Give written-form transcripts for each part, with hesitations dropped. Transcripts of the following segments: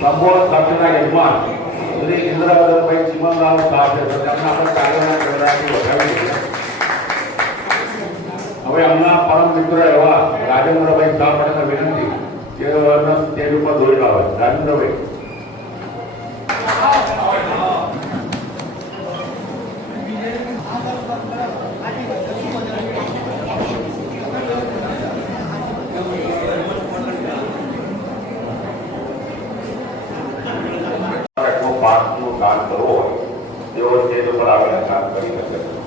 સંબોધ સાથેના યજમાન શ્રી ઇન્દ્રવદનભાઈ ચીમનલાલ શાહ છે. તેમના આપણે કાર્યના પ્રદાનથી વધાવી. હવે હમણાં પરમ મિત્ર એવા રાજેન્દ્રભાઈ શાહ માટે વિનંતી કે સ્ટેજ ઉપર દોરી લાવે. રાજેન્દ્રભાઈ પાઠનું કામ કરવો હોય તેઓ સ્ટેજ ઉપર આવીને કામ કરી શકે છે.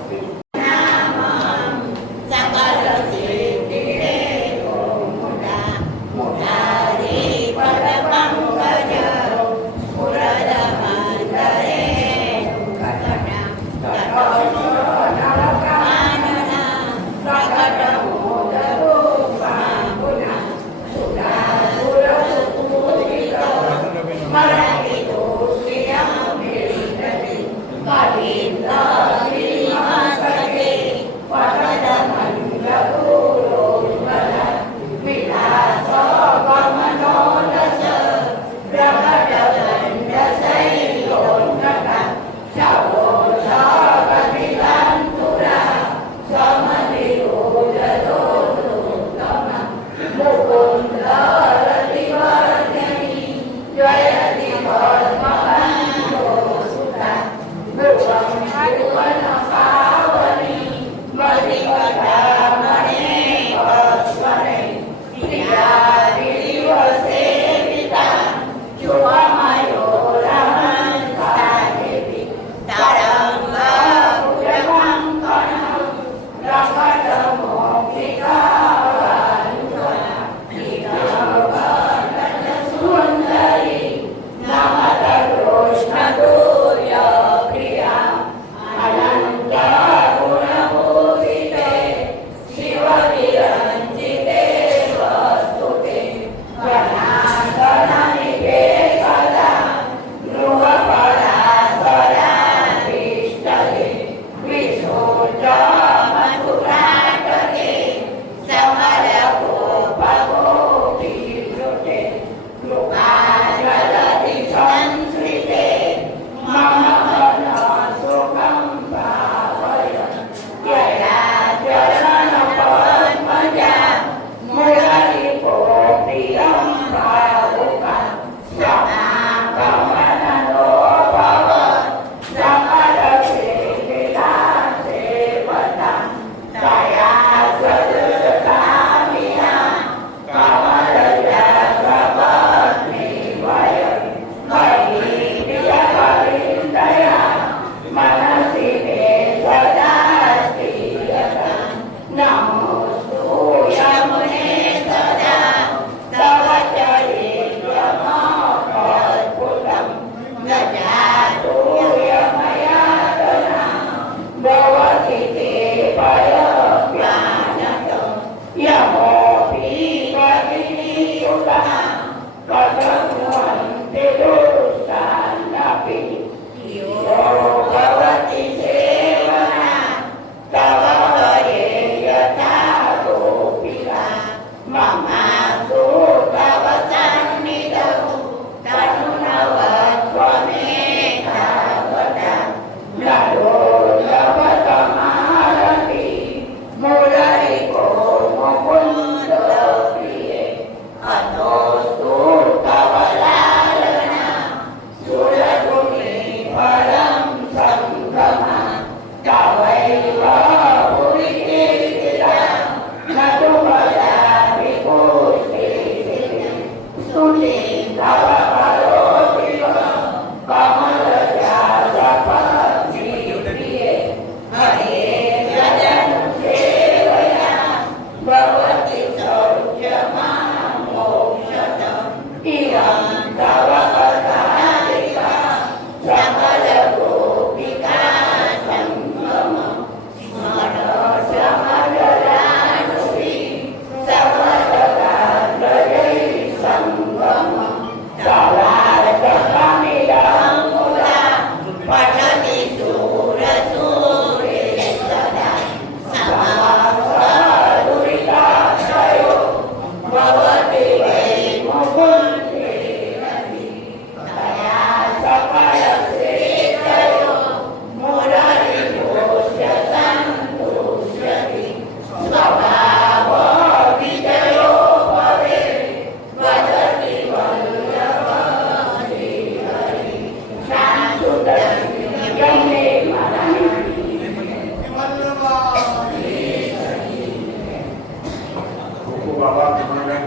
ખૂબ આભાર તમને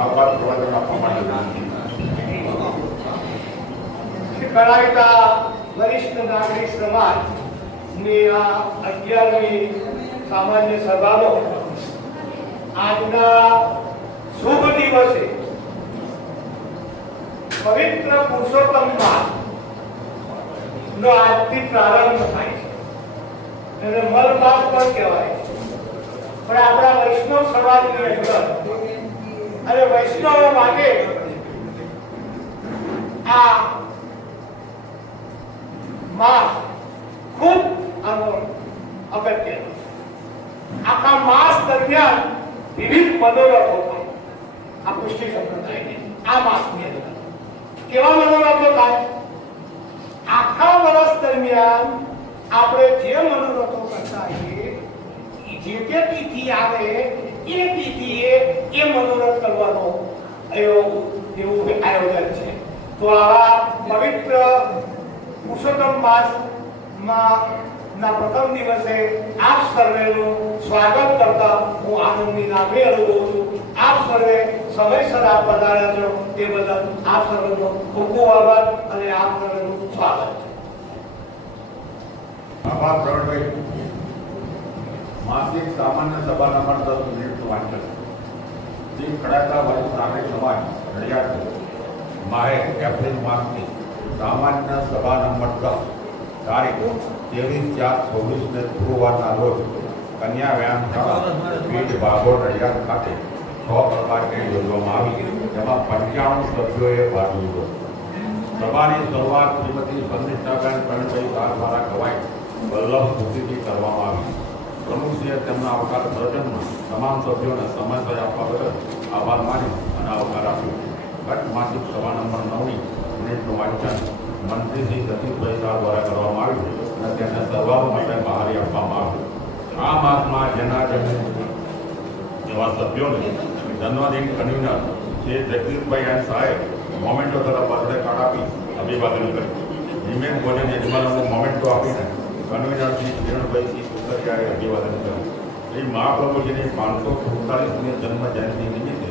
આભાર પ્રવચન આપવા માટે વિનંતી. કરાયતા વરિષ્ઠ નાગરિક સમાજની આ 11મી સામાન્ય સભાનો આજના શુભ દિવસે પવિત્ર પુરુષોત્તમ માસનો આજથી પ્રારંભ થાય છે એને મલ માસ પણ કહેવાય છે. પણ આપણા વૈષ્ણવ સમાજની અંદર અને વૈષ્ણવો માટે આ માસ ખૂબ અગત્ય. આખા માસ દરમિયાન વિવિધ મનોરથો થાય આ પુષ્ટિ સંપ્રદાયને આ માસની અંદર. કેવા મનોરથો થાય? આખા વર્ષ દરમિયાન આપણે જે મનોરથો કરતા હોઈએ જે તે તિથિ આવે એ તિથિએ એ મનોરથ કરવાનો એવું આયોજન છે. તો આવા પવિત્ર પુરુષોત્તમ માસમાં ના પ્રથમ દિવસે આપ સર્વેનું સ્વાગત કરતા હું આનંદની લાગણી અનુભવું છું. આપ સર્વે સમયસર આપ પધાર્યા છો તે બદલ આપ સર્વેનો ખૂબ ખૂબ આભાર અને આપ સર્વેનું સ્વાગત છે. આભાર પ્રવીણભાઈ. માસિક સામાન્ય સભા નંબર 10 મિનિટનું વાંચન. શ્રી કડાકા વરિષ્ઠ નાગરિક સમાજ નડિયાદ માહે એપ્રિલ માસની સામાન્ય સભા નંબર 10 તારીખ 23/4/26 ગુરુવારના રોજ કન્યા વ્યાયામશાળા બીજ બાગોર નડિયાદ ખાતે 6 પ્રકારે યોજવામાં આવી, જેમાં 95 સભ્યોએ ભાગ લીધો. સભાની શરૂઆત શ્રીમતી સંધિષ્ઠાબેન પ્રવીણભાઈ શાહ દ્વારા કવાઈ વલ્લભ સ્તુતિથી કરવામાં આવી. પ્રમુખશ્રીએ તેમના આવકાર સર્જનમાં તમામ સભ્યોને સમય આપવા બદલ આભાર માન્યો અને આવકાર આપ્યો. ગત માસિક સભા નંબર 9ની મિનિટનું વાંચન મંત્રી શ્રી સતીશભાઈ શાહ દ્વારા કરવામાં આવ્યું અને તેને સર્વાનુમતે બહારી આપવામાં આવ્યું. આ માસમાં જેના એવા સભ્યોને જન્મદિન કન્વીનર શ્રી જગદીશભાઈ એન શાહે મોમેન્ટો તરફ બર્થડે કાર્ડ આપી અભિવાદન કર્યું. હિમેન ભોજન યજમાનોને મોમેન્ટો આપીને કન્વીનર શ્રી કિરણભાઈ સિંહ સુતરિયાએ અભિવાદન કર્યું. શ્રી મહાપ્રભુજીની 547મી જન્મ જયંતિ નિમિત્તે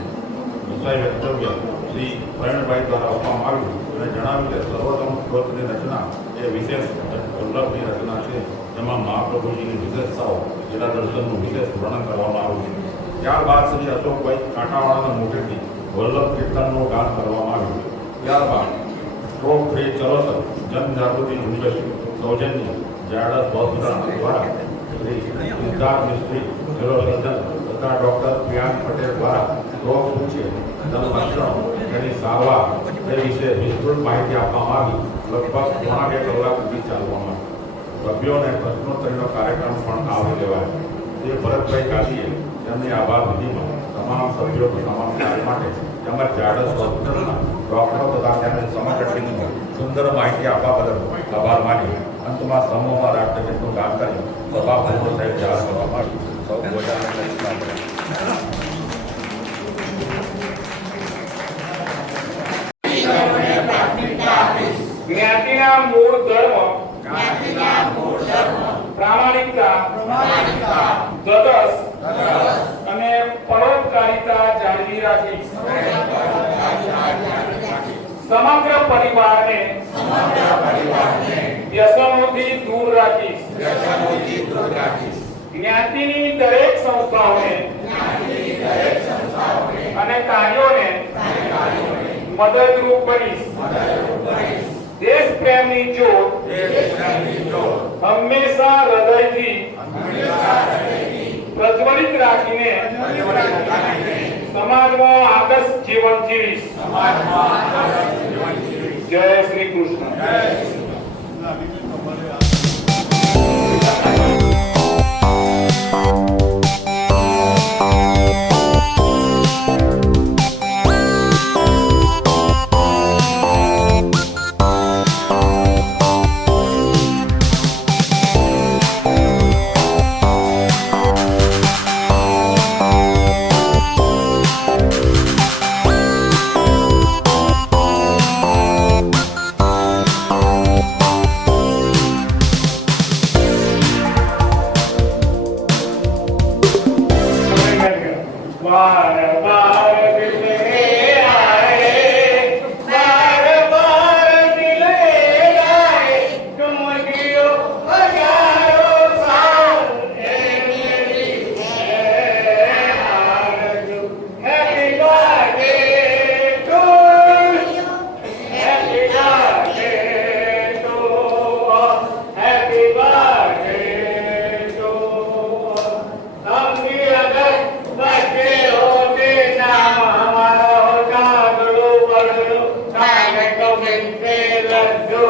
વિષય વક્તવ્ય શ્રી પ્રવીણભાઈ દ્વારા આપવામાં આવ્યું અને જણાવ્યું કે સર્વોત્તમ સ્ત્રોતની રચના એ વિશેષ વલ્લભની રચના છે, જેમાં મહાપ્રભુજીની વિશેષતાઓ જિલ્લા દર્શનનું વિશેષ વર્ણન કરવામાં આવ્યું છે. ત્યારબાદ શ્રી અશોકભાઈ કાંટાવાળાના મુખેથી વલ્લભ કીર્તનનું ગાન કરવામાં આવ્યું. ત્યારબાદ સ્ટ્રોક ફ્રી ચરોતર જનજાગૃતિ ઝુંબેશ સૌજન્ય જાડસ હોસ્પિટલ દ્વારા શ્રી સિદ્ધાર્થ મિસ્ત્રી ન્યુરોસર્જન તથા ડૉક્ટર પ્રિયાંક પટેલ દ્વારા રોગ પૂછે લક્ષણો તેની સારવાર તે વિશે વિસ્તૃત માહિતી આપવામાં આવી. લગભગ 2.5 કલાક સુધી ચાલવામાં આવી. સભ્યોને પ્રશ્નોત્તરીનો કાર્યક્રમ પણ આવરી લેવાયો. તે ભરતભાઈ ગાંધીએ તેમની આભાર વિધિમાં તમામ સભ્યો તમામ કાર્ય માટે તેમજ જાડસ હોસ્પિટલના ડૉક્ટરો તથા તેમની સમગ્ર ટીમને સુંદર માહિતી આપવા બદલ આભાર માન્યો. અંતમાં સમૂહમાં રાષ્ટ્રગીતનું ગાન કરી સભા પૂર્ણ થઈ જાહેર કરવામાં આવી. સૌ જ્ઞાતિના મૂળ ધર્મ પ્રામાણિકતા ધગસ અને પરોપકારિતા જાળવી રાખી સમગ્ર પરિવારને વ્યસનોથી દૂર રાખીશ. જ્ઞાતિની દરેક સંસ્થાઓને અને કાર્યોને મદદરૂપ બનીશ. દેશ પ્રેમની જ્યોત હંમેશા હૃદયથી પ્રજ્વલિત રાખીને સમાજમાં આદર્શ જીવન જીવીશ. જય શ્રી કૃષ્ણ. बार बार दिल आए, बार बार दिल आए, तुम जियो हजारों साल, ये मेरी आरज़ू। Happy birthday to you, happy birthday to us, happy birthday to us. हमने अगर बच्चे होते नाम हमारा होता गुरु बड़ू, खाने को मिलते लड्डू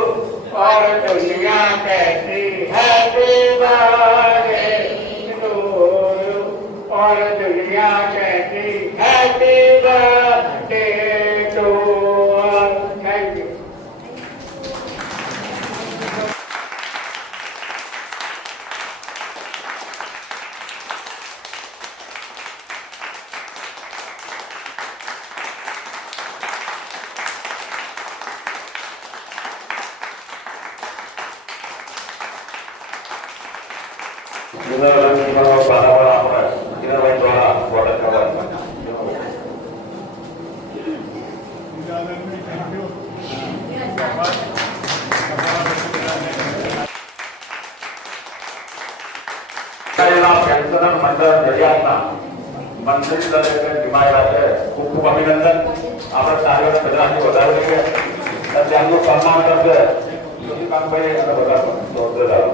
और दुनिया कहती हैप्पी बर्थडे टू यू, और दुनिया कहती happy birthday to us. Thank you. બરાબર આપણે કિરણભાઈ દ્વારા બોર્ડર કરવાનું પેન્શનર મંડળ નડિયાદના મંત્રી તરીકે નિમાયેલા છે. ખૂબ ખૂબ અભિનંદન. આપણે કાર્યોને કદાચ વધારી લઈએ અને તેમનું સન્માન કરશે સુશીકાંતભાઈ અને બધા હોદ્દેદારો.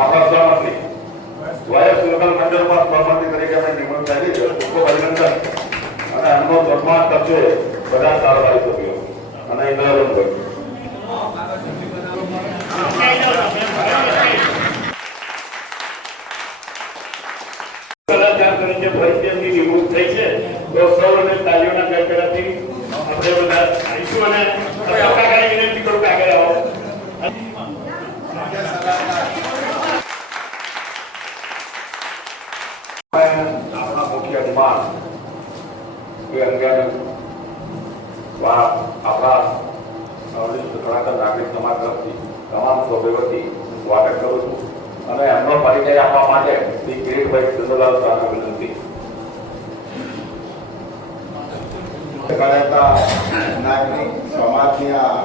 આપણા સહમંત્રી વયસ લોકલ મંડળમાં સહમંત્રી તરીકે અમે નિમણૂક થઈ છે. ખૂબ ખૂબ અભિનંદન અને એમનો સન્માન કરશે બધા કારોબારી સભ્યો અને ઇન્દ્રભાઈ. કલાકાર તરીકે ભવિષ્યની નિમણૂક થઈ છે તો સૌને તાળીઓના ગણગણાટથી આપણે બધા આવીશું અને કાકાને વિનંતી કરું કે આગળ આવો. આપણા મુખ્ય મહેમાન એ અંગેનું આપણા કલાકાર નાગરિક સમાજ તરફથી તમામ સભ્યો વતી સ્વાગત કરું છું અને એમનો પરિચય આપવા માટે શ્રી કિરીટભાઈ ચંદ્રલાલ શાહને વિનંતી. કરાતા નાગરિક સમાજની આ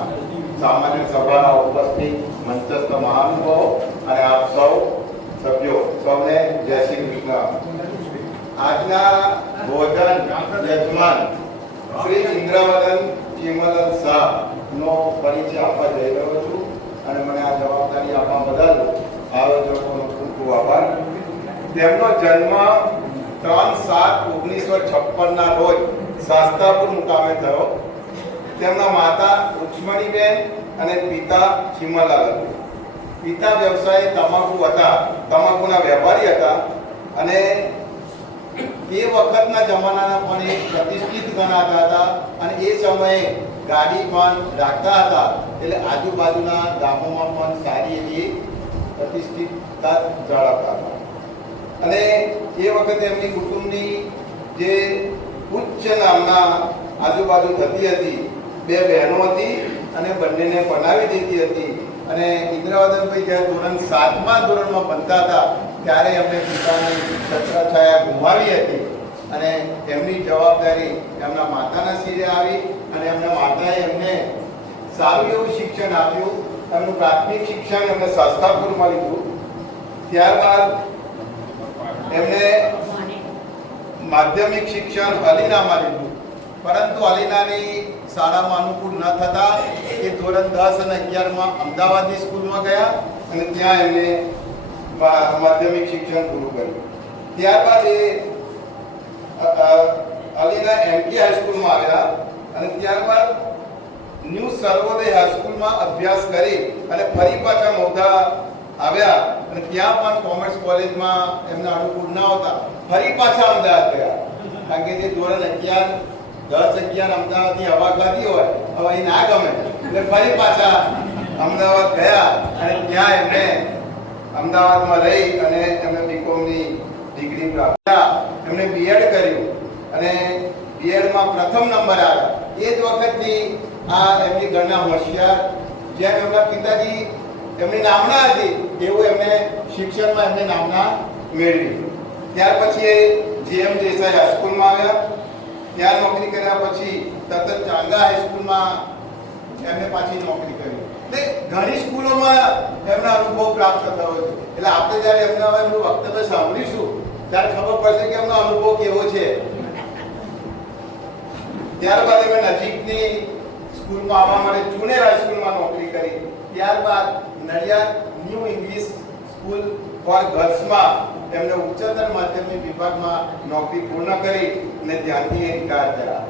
સામાન્ય સભાના ઉપસ્થિત મંચસ્થ મહાનુભાવો અને આપ સૌ સભ્યો સૌને જય શ્રી કૃષ્ણ. આજના ભોજન યજમાન શ્રી ઇન્દ્રવદન ચિમલન શાહ નો પરિચય આપવા જઈ રહ્યો છું અને મને આ જવાબદારી આપવા બદલ આયોજકોનો ખૂબ ખૂબ આભાર. તેમનો જન્મ 3/7/1956 ના રોજ શાસ્ત્રાપુર મુકામે થયો. તેમના માતા રૂક્ષ્મણીબેન અને પિતા ચિમલાલ હતા. પિતા વ્યવસાય તમાકુના વેપારી હતા અને તે વખતના જમાનાના પણ એક પ્રતિષ્ઠિત ગણાતા હતા અને એ સમયે ગાડી પણ રાખતા હતા એટલે આજુબાજુના ગામોમાં પણ સારી એવી પ્રતિષ્ઠિતતા જાળવતા હતા. અને એ વખતે એમની કુટુંબની જે ઉચ્ચ નામના આજુબાજુ થતી હતી. 2 બહેનો હતી અને બંનેને બનાવી દીધી હતી. અને ઇન્દ્રવદનભાઈ જ્યારે ધોરણ 7મા ધોરણમાં ભણતા હતા ત્યારે એમને પિતાની છત્રછાયા ગુમાવી હતી અને એમની જવાબદારી એમના માતાના શિરે આવી અને એમના માતાએ એમને સારું એવું શિક્ષણ આપ્યું. એમનું પ્રાથમિક શિક્ષણ એમને શાસ્ત્રાપુરમાં લીધું. ત્યારબાદ એમને માધ્યમિક શિક્ષણ અલીનામાં લીધું, પરંતુ અલીનાની શાળામાં અનુકૂળ ન થતા એ ધોરણ 10 અને 11માં અમદાવાદની સ્કૂલમાં ગયા અને ત્યાં એમને માધ્યમિક શિક્ષણ પૂરું કર્યું. ત્યારબાદ એ અલીના એમકે હાઈસ્કૂલમાં આવ્યા અને ત્યારબાદ ન્યૂ સર્વોદય હાઈસ્કૂલમાં અભ્યાસ કરી અને ફરી પાછા મૌધા આવ્યા અને ત્યાં પણ કોમર્સ કોલેજમાં એમને અનુકૂળ ન આવતા ફરી પાછા અમદાવાદ ગયા. કારણ કે જે ધોરણ 10-11 અમદાવાદની હવા ખાધી હોય, હવે એ ના ગમે એટલે ફરી પાછા અમદાવાદ ગયા અને ત્યાં એમને અમદાવાદમાં રહી અને એમને બીકોમની ડિગ્રી પ્રાપ્ત કર્યા. એમણે બીએડ કર્યું અને બીએડમાં પ્રથમ નંબર આવ્યા. એ જ વખતથી આ એમની ઘરના હોશિયાર, જેમ એમના પિતાજી એમની નામના હતી એવું એમને શિક્ષણમાં એમને નામના મેળવી. ત્યાર પછી એ જીએમ દેસાઈ હાઈસ્કૂલમાં આવ્યા. ત્યાં નોકરી કર્યા પછી તરત ચાંગા હાઈસ્કૂલમાં એમને પાછી નોકરી કરી. એટલે ઘણી સ્કૂલોમાં એમના અનુભવ પ્રાપ્ત થતો હોય છે. એટલે આપણે જ્યારે એમના એમનું વક્તવ્ય સાંભળીશું ત્યારે ખબર પડશે કે એમનો અનુભવ કેવો છે. ત્યારબાદ એમણે નજીકની સ્કૂલમાં આવવા માટે જુનિયર હાઈસ્કૂલમાં નોકરી કરી. ત્યારબાદ Nadiad new English school for ગર્લ્સમાં એમને ઉચ્ચતર માધ્યમિક વિભાગમાં નોકરી પૂર્ણ કરી અને ત્યાંથી એ રિટાયર થયા.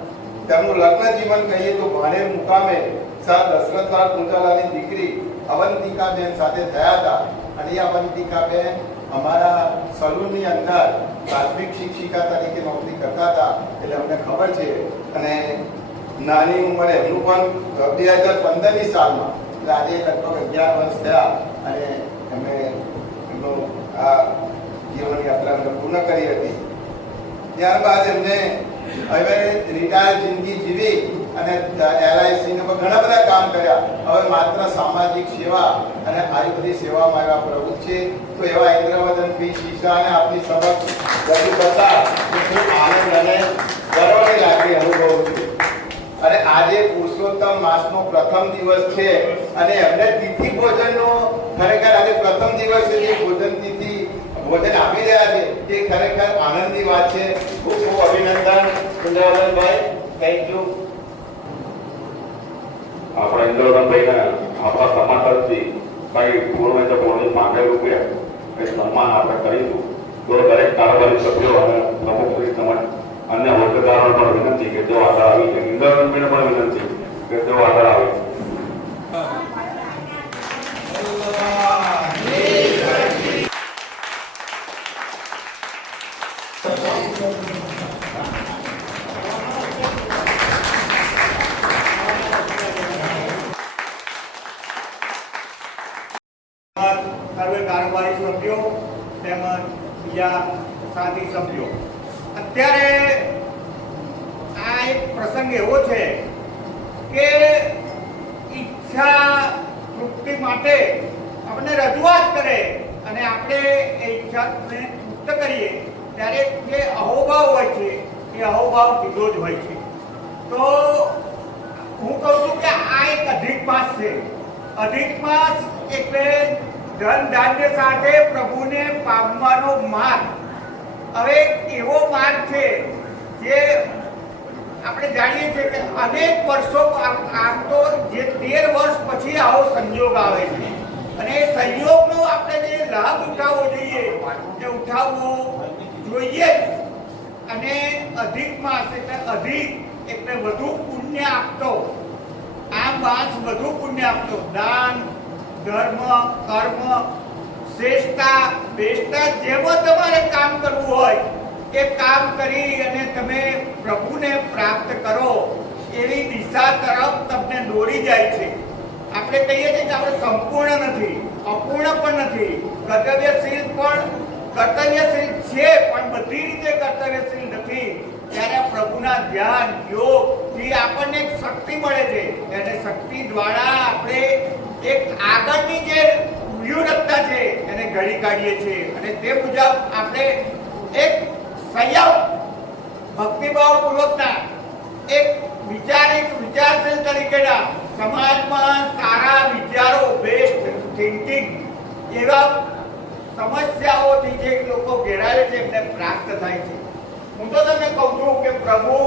તેમનું લગ્ન જીવન કહીએ તો ભાણેર મુકામે સર દશરથલાલ કુંજાલાની દીકરી અવંતિકાબેન સાથે થયા હતા. અને એ અવંતિકાબેન અમારા સલૂનની અંદર પ્રાથમિક શિક્ષિકા તરીકે નોકરી કરતા હતા એટલે અમને ખબર છે. અને નાની ઉંમરે એમનું પણ 2015ની સાલમાં એટલે આજે લગભગ 11 વર્ષ થયા અને એમણે એમનું આ જીવન યાત્રા પૂર્ણ કરી હતી. ત્યારબાદ એમને હવે રિટાયર જિંદગી જીવી અને LIC ને ઘણા બધા કામ કર્યા. હવે માત્ર સામાજિક સેવા અને આવી બધી સેવામાં એવા પ્રવૃત્ત છે. તો એવા ઇન્દ્રવદન પી શીશાને આપની સમક્ષ રજૂ કરતા ખૂબ આનંદ અને ગર્વની લાગણી અનુભવું છું. અને આજે પુરુષોત્તમ માસનો પ્રથમ દિવસ છે અને એમને તિથિ ભોજનનો ખરેખર આજે પ્રથમ દિવસ છે. ભોજન તિથિ ભોજન આપી રહ્યા છે એ ખરેખર આનંદની વાત છે. ખૂબ ખૂબ અભિનંદન ઇન્દ્રવદનભાઈ. Thank you. આપણા ઇન્દ્રવદનભાઈને આપણા સમાજ તરફથી કઈ પૂર્ણ પોલીસ માંગે રૂપિયા એ સન્માન આપણે કરીશું. તો દરેક કારોબારી સભ્યો અને પ્રમુખ શ્રી સમાજ અન્ય હોદ્દેદારોને પણ વિનંતી કે તેઓ આગળ આવી છે. ઇન્દ્રવદનભાઈને પણ વિનંતી કે તેઓ આગળ આવે. સર્વે કારોબારી સભ્યો તેમજ બીજા સાથી સભ્યો, અત્યારે આ એક પ્રસંગ એવો છે કે ઈચ્છા તૃપ્તિ માટે આપણે રજૂઆત કરે અને આપણે એ ઈચ્છાને તૃપ્ત કરીએ ત્યારે જે અહોભાવ હોય છે એ અહોભાવ જુદો જ હોય છે. તો હું કહું છું કે આ એક અધિક માસ છે. અધિક માસ એટલે ધન ધાન્ય સાથે પ્રભુને પામવાનો માર્ગ. હવે એવો માર્ગ છે જે આપણે જાણીએ છીએ કે અનેક વર્ષો આમ તો જે 13 વર્ષ પછી આવો સંયોગ આવે છે અને એ સંયોગનો આપણે જે લાભ ઉઠાવવો જોઈએ એ ઉઠાવવો જોઈએ. અને અધિક માસ એટલે અધિક એટલે વધુ પુણ્ય આપતો. આ માસ વધુ પુણ્ય આપતો. દાન ધર્મ કર્મ શ્રેષ્ઠતા બેષ્ઠતા જેમાં તમારે કામ કરવું હોય એ કામ કરી અને તમે પ્રભુને પ્રાપ્ત કરો એવી દિશા તરફ તમને દોરી જાય છે. આપણે કહીએ છીએ કે આપણે સંપૂર્ણ નથી, અપૂર્ણ પણ નથી, કર્તવ્યશીલ છે પણ બધી રીતે કર્તવ્યશીલ નથી. ત્યારે પ્રભુના ધ્યાન યોગ થી આપણને એક શક્તિ મળે છે અને શક્તિ દ્વારા આપણે એક આગળની જે વ્યૂહરચના છે એને ઘડી કાઢીએ છીએ અને તે મુજબ આપણે એક સંયમ ભક્તિભાવ પૂર્વકના એક વિચારશીલ તરીકેના સમાજમાં સારા વિચારો બેસ્ટ થિંકિંગ એવા સમસ્યાઓથી જે લોકો ઘેરાય છે એમને પ્રાપ્ત થાય છે. હું તો તમને કહું છું કે પ્રભુ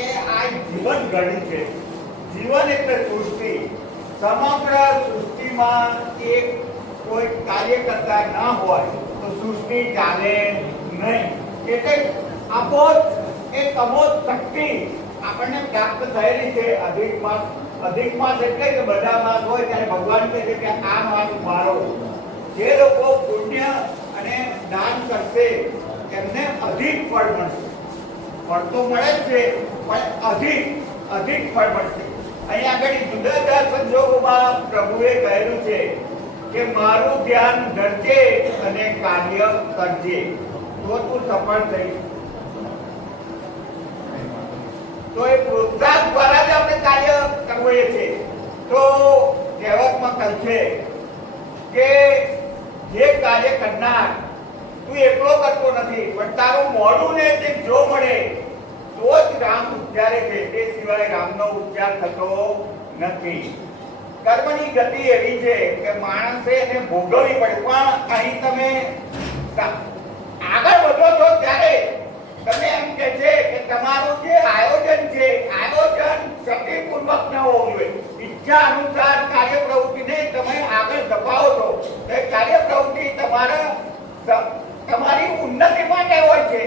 એ આ જીવન ઘડી છે. જીવન એટલે સૃષ્ટિ. સમગ્ર સૃષ્ટિમાં એક કોઈ કાર્ય કરતા ના હોય તો સૃષ્ટિ ચાલે નહીં. એટલે આપોત એક અમોત શક્તિ આપણને પ્રાપ્ત થયેલી છે. અધિક માસ એટલે કે બધા માસ હોય ત્યારે ભગવાન કહે છે કે આ માસ મારો. જે લોકો પુણ્ય અને દાન કરશે એમને અધિક ફળ મળશે. ફળ તો મળે જ છે પણ અધિક ફળ મળશે. અહીંયા આગળ જુદા જુદા સંજોગોમાં પ્રભુએ કહેલું છે કે મારું ધ્યાન ધરજે અને કાર્ય કરજે તો તું સફળ થઈશ. તો એ પ્રોત્સાહન દ્વારા જ આપણે કાર્ય કરવું છે. તો કહેવતમાં કહે છે કે જે કાર્ય કરનાર તું એકલો કરતો નથી, પણ તારું મોઢું ને જે જો મળે તો જ રામ ઉચ્ચારે છે, તે સિવાય રામનો ઉચ્ચાર થતો નથી. કર્મની ગતિ એવી છે કે માણસે એને ભોગવવી પડે. પણ અહીં તમે આગળ વધો છો ત્યારે તમે એમ કહે છે કે તમારું જે આયોજન છે, આયોજન શક્તિપૂર્વક ન હોવું જોઈએ. ઈચ્છા અનુસાર કાર્ય પ્રવૃત્તિને તમે આગળ ધપાવો છો. એ કાર્ય પ્રવૃત્તિ તમારી ઉન્નતિ માટે હોય છે.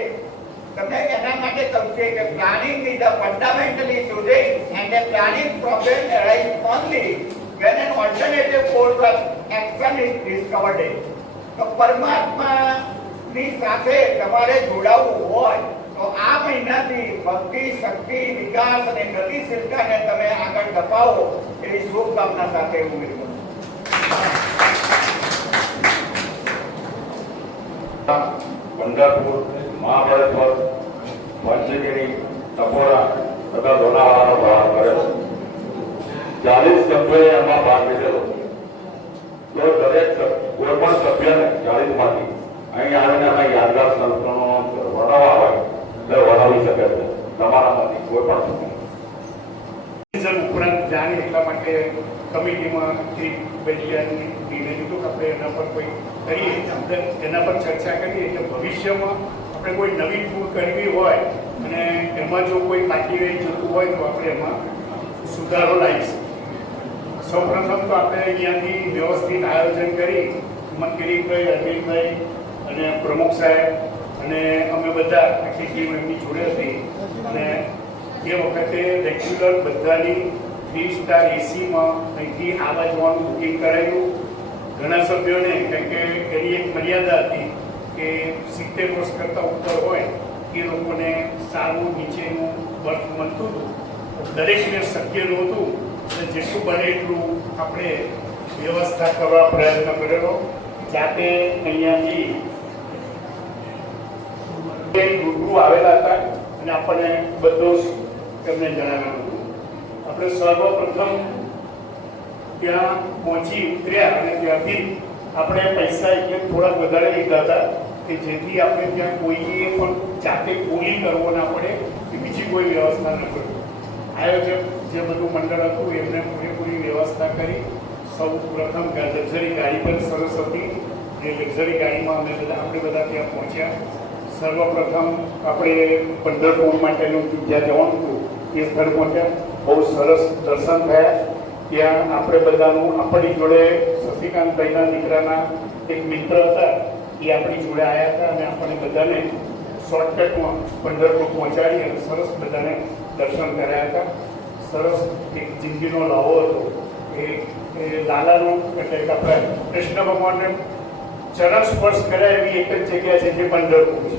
તમને એના માટે કહું છે કે planning is the fundamentally today and the planning problem arise only when an alternative course of action is discovered. તો પરમાત્માની સાથે તમારે જોડાવવું હોય તો આ મહિનાથી ભક્તિ, શક્તિ, વિકાસ અને ગતિશીલતાને તમે આગળ ધપાવો એવી શુભકામના સાથે હું વિરમું. પંઢરપુર, મહાબળેશ્વર, પંચગીરી, ટપોરા તથા ધોલાવાડાનો ભાગ કર્યો. 40 સભ્યોએ એમાં ભાગ લીધેલો. તો દરેક કોઈ પણ સભ્યને 40 માંથી અહીં આવીને અમે યાદગાર સંસ્કરણો વડાવવા હોય એટલે વડાવી શકે છે. તમારામાંથી કોઈ પણ ઉપરાંત જાણે એટલા માટે કમિટીમાં એક બેલિયાની નિર્ણય લીધો કે આપણે એના પર કોઈ કરીએ, એના પર ચર્ચા કરીએ કે ભવિષ્યમાં આપણે કોઈ નવી ટૂર કરવી હોય અને એમાં જો કોઈ બાકી રહી જતું હોય તો આપણે એમાં સુધારો લાવીશું. સૌપ્રથમ તો આપણે અહીંયાથી વ્યવસ્થિત આયોજન કરી કિરીટભાઈ, અરવિંદભાઈ અને પ્રમુખ સાહેબ અને અમે બધા આખી ટીમ એમની જોડે હતી અને એ વખતે રેગ્યુલર બધાની 3 સ્ટાર એસીમાં અહીંથી આવવા જવાનું બુકિંગ કરાવ્યું. ઘણા સભ્યોને કારણ કે એની એક મર્યાદા હતી કે 70 વર્ષ કરતાં ઉપર હોય એ લોકોને સારું નીચેનું બર્થ મળતું હતું. દરેકને શક્ય નહોતું અને જેટલું બને એટલું આપણે વ્યવસ્થા કરવા પ્રયત્ન કરેલો. જાતે અહીંયાથી રૂબરૂ આવેલા હતા અને આપણને બધું એમને જણાવેલું હતું. આપણે સર્વપ્રથમ ત્યાં પહોંચી ઉતર્યા અને ત્યાંથી આપણે પૈસા એટલે થોડા વધારે લીધા હતા કે જેથી આપણે ત્યાં કોઈએ પણ જાતે કૂલી કરવો ના પડે કે બીજી કોઈ વ્યવસ્થા ન કરવી. આયોજક જે બધું મંડળ હતું એમને પૂરેપૂરી વ્યવસ્થા કરી. સૌ પ્રથમ લક્ઝરી ગાડી પણ સરસ હતી. એ લક્ઝરી ગાડીમાં આપણે બધા ત્યાં પહોંચ્યા. સર્વપ્રથમ આપણે પંઢરપુર માટેનું જ્યાં જવાનું હતું એ સ્થળ પહોંચ્યા. બહુ સરસ દર્શન થયા. ત્યાં આપણે બધાનું આપણી જોડે શશિકાંતભાઈના દીકરાના એક મિત્ર હતા એ આપણી જોડે આવ્યા હતા અને આપણે બધાને શોર્ટકટમાં પંઢરપુર પહોંચાડી અને સરસ બધાને દર્શન કર્યા હતા. સરસ એક જિંદગીનો લાવો હતો. એ લાલાનો એટલે આપણે કૃષ્ણ ભગવાનને ચરણ સ્પર્શ કર્યા એવી એક જ જગ્યા છે જે પંઢરપુર છે.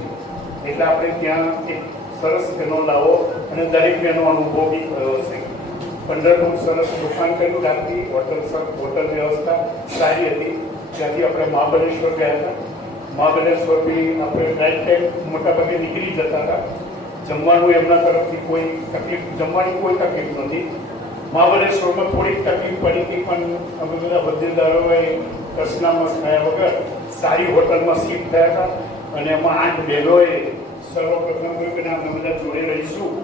એટલે આપણે ત્યાં એક સરસ એનો લાવો અને દરેક એનો અનુભવ બી થયો છે. પંઢરપુર સરસ રોકાણ કર્યું. રાત્રિ હોટલ વ્યવસ્થા સારી હતી. ત્યાંથી આપણે મહાબળેશ્વર ગયા હતા. મહાબળેશ્વરથી આપણે રાઈટ ટાઈમ મોટાભાગે નીકળી જતા હતા. જમવાનું એમના તરફથી કોઈ તકલીફ, જમવાની કોઈ તકલીફ નથી. મહાબળેશ્વરમાં થોડીક તકલીફ પડી હતી પણ અમે બધા હોદ્દેદારોએ દર્શનામસ થયા વગર સારી હોટલમાં શિફ્ટ થયા હતા અને એમાં 8 બહેનોએ સર્વપ્રથમ કહ્યું કે અમે બધા જોડે રહીશું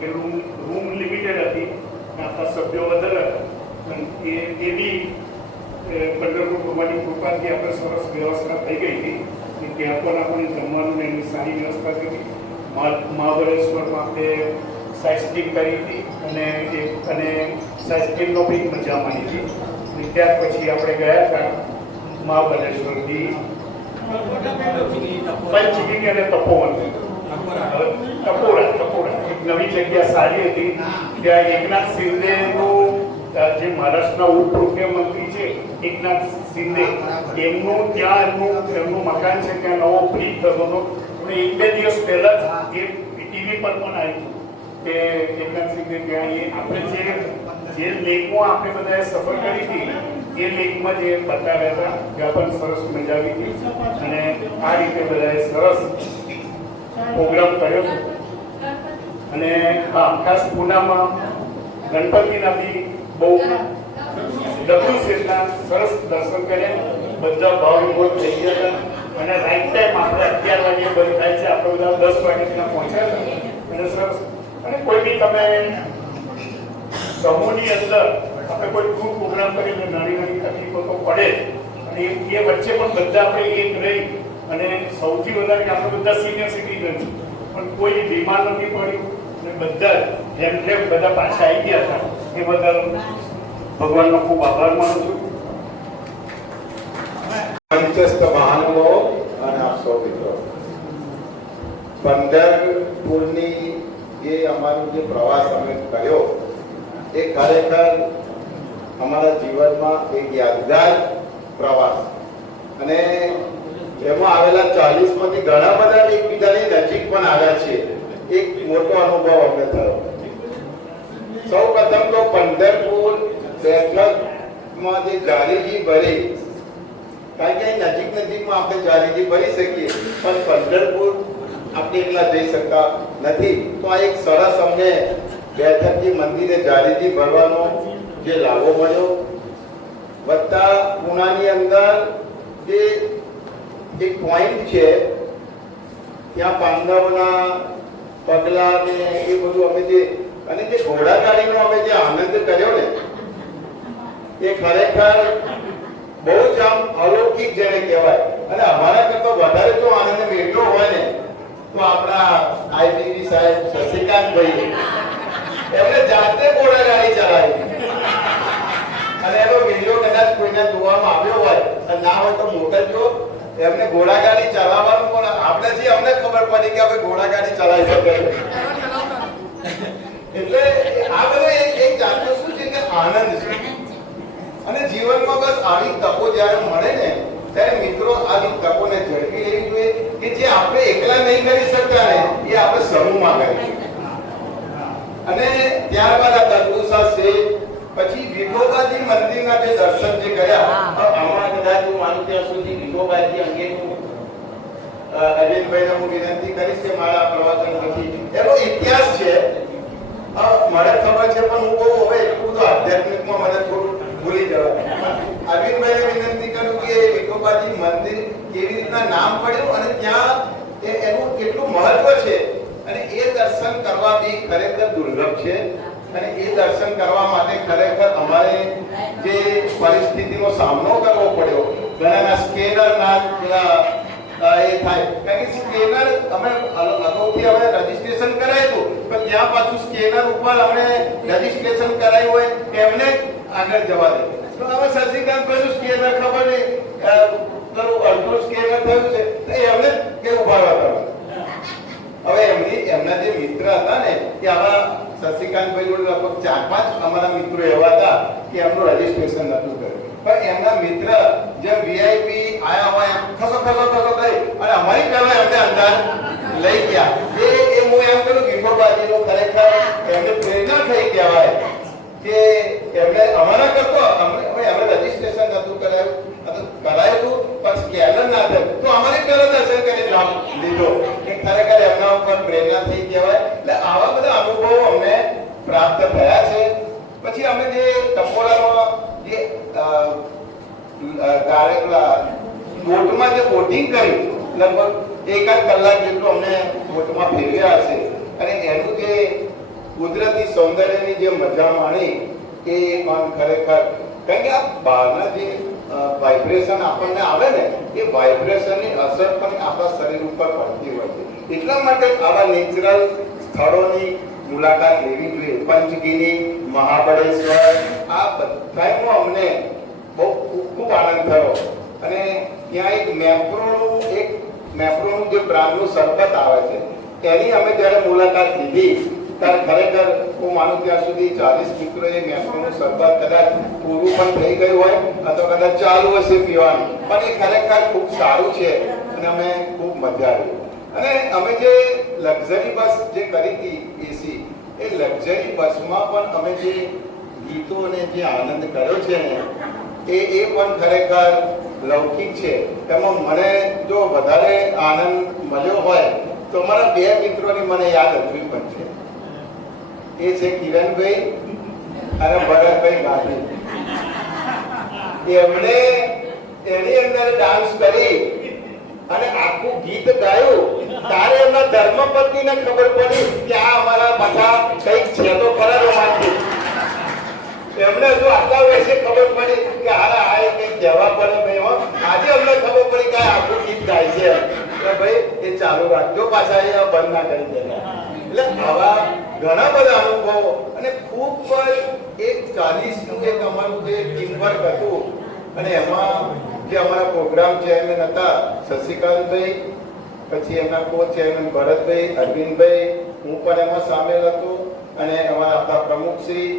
કે રૂમ લિમિટેડ હતી. આપણા સભ્યો વધારે હતા એ બી પંઢરપુર ભગવાનની કૃપાથી આપણે સરસ વ્યવસ્થા થઈ ગઈ હતી. ત્યાં પણ આપણે જમવાનું એની સારી વ્યવસ્થા કરી. મહાબળેશ્વરમાં આપણે સાઇસ્ટિંગ કરી હતી અને સાઇસ્ટિંગનો બી મજા માણી હતી. ત્યાર પછી આપણે ગયા હતા મહાબળેશ્વરથી પંચગીરી અને તપોવન. ટપોરા એક નવી જગ્યા સારી હતી. ત્યાં એકનાથ શિંદેનું જે મહારાષ્ટ્રના ઉપમુખ્યમંત્રી છે એકનાથ શિંદે એમનું ત્યાં એમનું મકાન છે. ત્યાં નવો બ્રિજ થતો હતો. 1-2 દિવસ પહેલા જ એ ટીવી પર પણ આવ્યું કે એકનાથ શિંદે ત્યાં આપણે જે લેકમાં આપણે બધાએ સફર કરી હતી એ લેકમાં જે બતાવ્યા હતા ત્યાં પણ સરસ મજા આવી હતી. અને આ રીતે બધાએ સરસ પ્રોગ્રામ કર્યો છે. અને હા, ખાસ પૂનામાં ગણપતિના બી બહુ લઘુ શેઠના સરસ દર્શન કર્યા. બધા ભાવ ઇન્વોલ્વ થઈ ગયા હતા અને રાઈટ ટાઈમ આપણે 11 વાગે બંધ થાય છે, આપણે બધા 10 વાગે ત્યાં પહોંચ્યા હતા અને સરસ. અને કોઈ બી તમે સમૂહની અંદર આપણે કોઈ ગ્રુપ પ્રોગ્રામ કરીને નાની નાની તકલીફો તો પડે અને એ વચ્ચે પણ બધા આપણે એક રહી અને સૌથી વધારે કે આપણે બધા સિનિયર સિટીઝન પણ કોઈ બીમાર નથી પડ્યું અને બધા જેમ જેમ બધા પાછા આવી ગયા હતા એ બદલ ભગવાનનો ખૂબ આભાર માનું છું. મંચસ્થ મહાનુભાવો અને આપ સૌ મિત્રો, પંઢરપુરની જે અમારો જે પ્રવાસ અમે કર્યો એ ખરેખર અમારા જીવનમાં એક યાદગાર પ્રવાસ અને એમાં આવેલા 40 માંથી ઘણા બધા એકબીજાની નજીક પણ આવ્યા છે. એક મોટો અનુભવ અમને થયો. સૌ પ્રથમ તો પંઢરપુર બેઠકમાં જે જારીજી ભરી, કારણ કે નજીક નજીકમાં આપણે જારીજી ભરી શકીએ પણ પંઢરપુર આપણે એકલા જઈ શકતા નથી. તો આ એક સરસ અમને બેઠકથી મંદિરે જારીજી ભરવાનો જે લાભો મળ્યો, વત્તા પૂનાની અંદર જે એક પોઈન્ટ છે ત્યાં પાંડવોના પગલા ને એ બધું અમે જે અને જે ઘોડાગાડીનો અમે જે આનંદ કર્યો ને એ ખરેખર બહુ જ આમ અલૌકિક જેને કહેવાય. અને અમારા કરતા વધારે જો આનંદ મેળવ્યો હોય ને તો આપણા આઈટીવી સાહેબ શશિકાંતભાઈ એમને જાતે ઘોડાગાડી ચલાવી અને એનો વિડીયો કદાચ કોઈને જોવામાં આવ્યો હોય અને ના હોય તો મોકલજો. એમને ઘોડાગાડી ચલાવવાનું પણ આપણે જે અમને ખબર પડી કે આપણે ઘોડાગાડી ચલાવી શકીએ. એટલે આ બધું એક જાતનું શું છે કે આનંદ છે. અને જીવનમાં બસ આવી તકો જ્યારે મળે ને ત્યારે મિત્રો આવી તકોને ઝડપી લેવી જોઈએ કે જે આપણે એકલા નહીં કરી શકતા ને એ આપણે સમૂહમાં કરીએ. અને ત્યારબાદ આ તરબૂસા છે, પછી વિઠોબાજી મંદિરના જે દર્શન જે કર્યા, આમાં કદાચ હું માનું ત્યાં સુધી વિઠોબાજી અંગેનું અરવિંદભાઈને હું વિનંતી કરીશ કે મારા પ્રવચન પછી એનો ઇતિહાસ છે મને ખબર છે પણ હું બહુ હવે એટલું બધું આધ્યાત્મિકમાં મને થોડું ભૂલી જવાય. અરવિંદભાઈને વિનંતી કરું કે વિઠોબાજી મંદિર કેવી રીતના નામ પડ્યું અને ત્યાં એનું કેટલું મહત્વ છે અને એ દર્શન કરવા બી ખરેખર દુર્લભ છે. અને એ દર્શન કરવા માટે ખરેખર અમારે જે પરિસ્થિતિનો સામનો કરવો પડ્યો, ઘણાના સ્કેનરના એ થાય કારણ કે સ્કેનર અમે અગાઉથી અમે રજીસ્ટ્રેશન કરાવ્યું પણ ત્યાં પાછું સ્કેનર ઉપર અમે રજીસ્ટ્રેશન કરાવ્યું હોય એમને આગળ જવા દે. તો હવે શશિકાંત ભાઈનું સ્કેનર ખબર નહીં પેલું અડધું સ્કેનર થયું છે તો એમને કે ઉભા રહેવા. હવે એમના જે મિત્ર હતા ને કે આવા શશિકાંતભાઈ જોડે લગભગ 4-5 અમારા મિત્રો એવા હતા કે એમનું રજીસ્ટ્રેશન નતું કર્યું પણ એમના મિત્ર જે વીઆઈપી આયા હોય ખસો કરી અને અમારી પહેલા એમને અંદર લઈ ગયા. એ હું એમ કહું વિઠોબાજીનો ખરેખર એમને પ્રેરણા થઈ કહેવાય કે એમને અમારા કરતો એમને રજીસ્ટ્રેશન નતું કરાયું પણ સ્કેનર ના થયું તો અમારી પહેલા દર્શન કરી લીધો કે ખરેખર એમના ઉપર પ્રેરણા થઈ કહેવાય. એટલે આવા બધા અનુભવો અમને પ્રાપ્ત થયા છે. પછી અમે જે ટપોરામાં જે બોટમાં જે બોટિંગ કર્યું લગભગ 1 કલાક જેટલું અમને બોટમાં ફેરવ્યા હશે અને એનું જે કુદરતી સૌંદર્યની જે મજા માણી એ પણ ખરેખર કારણ કે આ બહારના જે વાઇબ્રેશન આપણને આવે ને એ વાઇબ્રેશનની અસર પણ આપણા શરીર ઉપર પડતી હોય છે. એટલા માટે આવા નેચરલ સ્થળોની મુલાકાત લેવી જોઈએ. પંચગીરી, મહાબળેશ્વર આ બધામાં અમને બહુ ખૂબ આનંદ થયો. અને ત્યાં એક મેપ્રોનું જે બ્રાન્ડનું શરબત આવે છે એની અમે જ્યારે મુલાકાત લીધી ત્યારે ખરેખર હું માનું ત્યાં સુધી 40 મિત્રોએ મેપ્રોનું શરબત કદાચ પૂરું પણ થઈ ગયું હોય અથવા કદાચ ચાલુ હશે પીવાનું પણ એ ખરેખર ખૂબ સારું છે અને અમે ખૂબ મજા આવી. અને અમે જે લક્ઝરી બસ જે કરી હતી એસી એ લક્ઝરી બસમાં પણ અમે જે ગીતો અને જે આનંદ કર્યો છે ને એ પણ ખરેખર લૌકિક છે. એમાં મને જો વધારે આનંદ મળ્યો હોય તો મારા 2 મિત્રોની મને યાદ હજુ પણ છે. એ છે કિરણભાઈ અને ભરતભાઈ ગાંધી. એમણે એની અંદર ડાન્સ કરી અને આખું ગીત ગાયું તારે એમના ધર્મપત્નીને ખબર પડી કે આ અમારા બધા કંઈક છે તો ખરા રોમાંટિક. એમને જો આટલા વર્ષે ખબર પડી કે હારા આ કંઈક કહેવા પડે ભાઈ હો આજે અમને ખબર પડી કે આ આખું ગીત ગાય છે એટલે ભાઈ એ ચાલુ રાખજો પાછા એ બંધ ના કરી દેતા. એટલે આવા ઘણા બધા અનુભવો અને ખૂબ એક 40નું એક અમારું જે ટીમવર્ક હતું અને એમાં જે અમારા પ્રોગ્રામ ચેરમેન હતા શશિકાંતભાઈ, પછી એમના કો ચેરમેન ભરતભાઈ, અરવિંદભાઈ, હું પણ એમાં સામેલ હતો અને અમારા આપણા પ્રમુખ શ્રી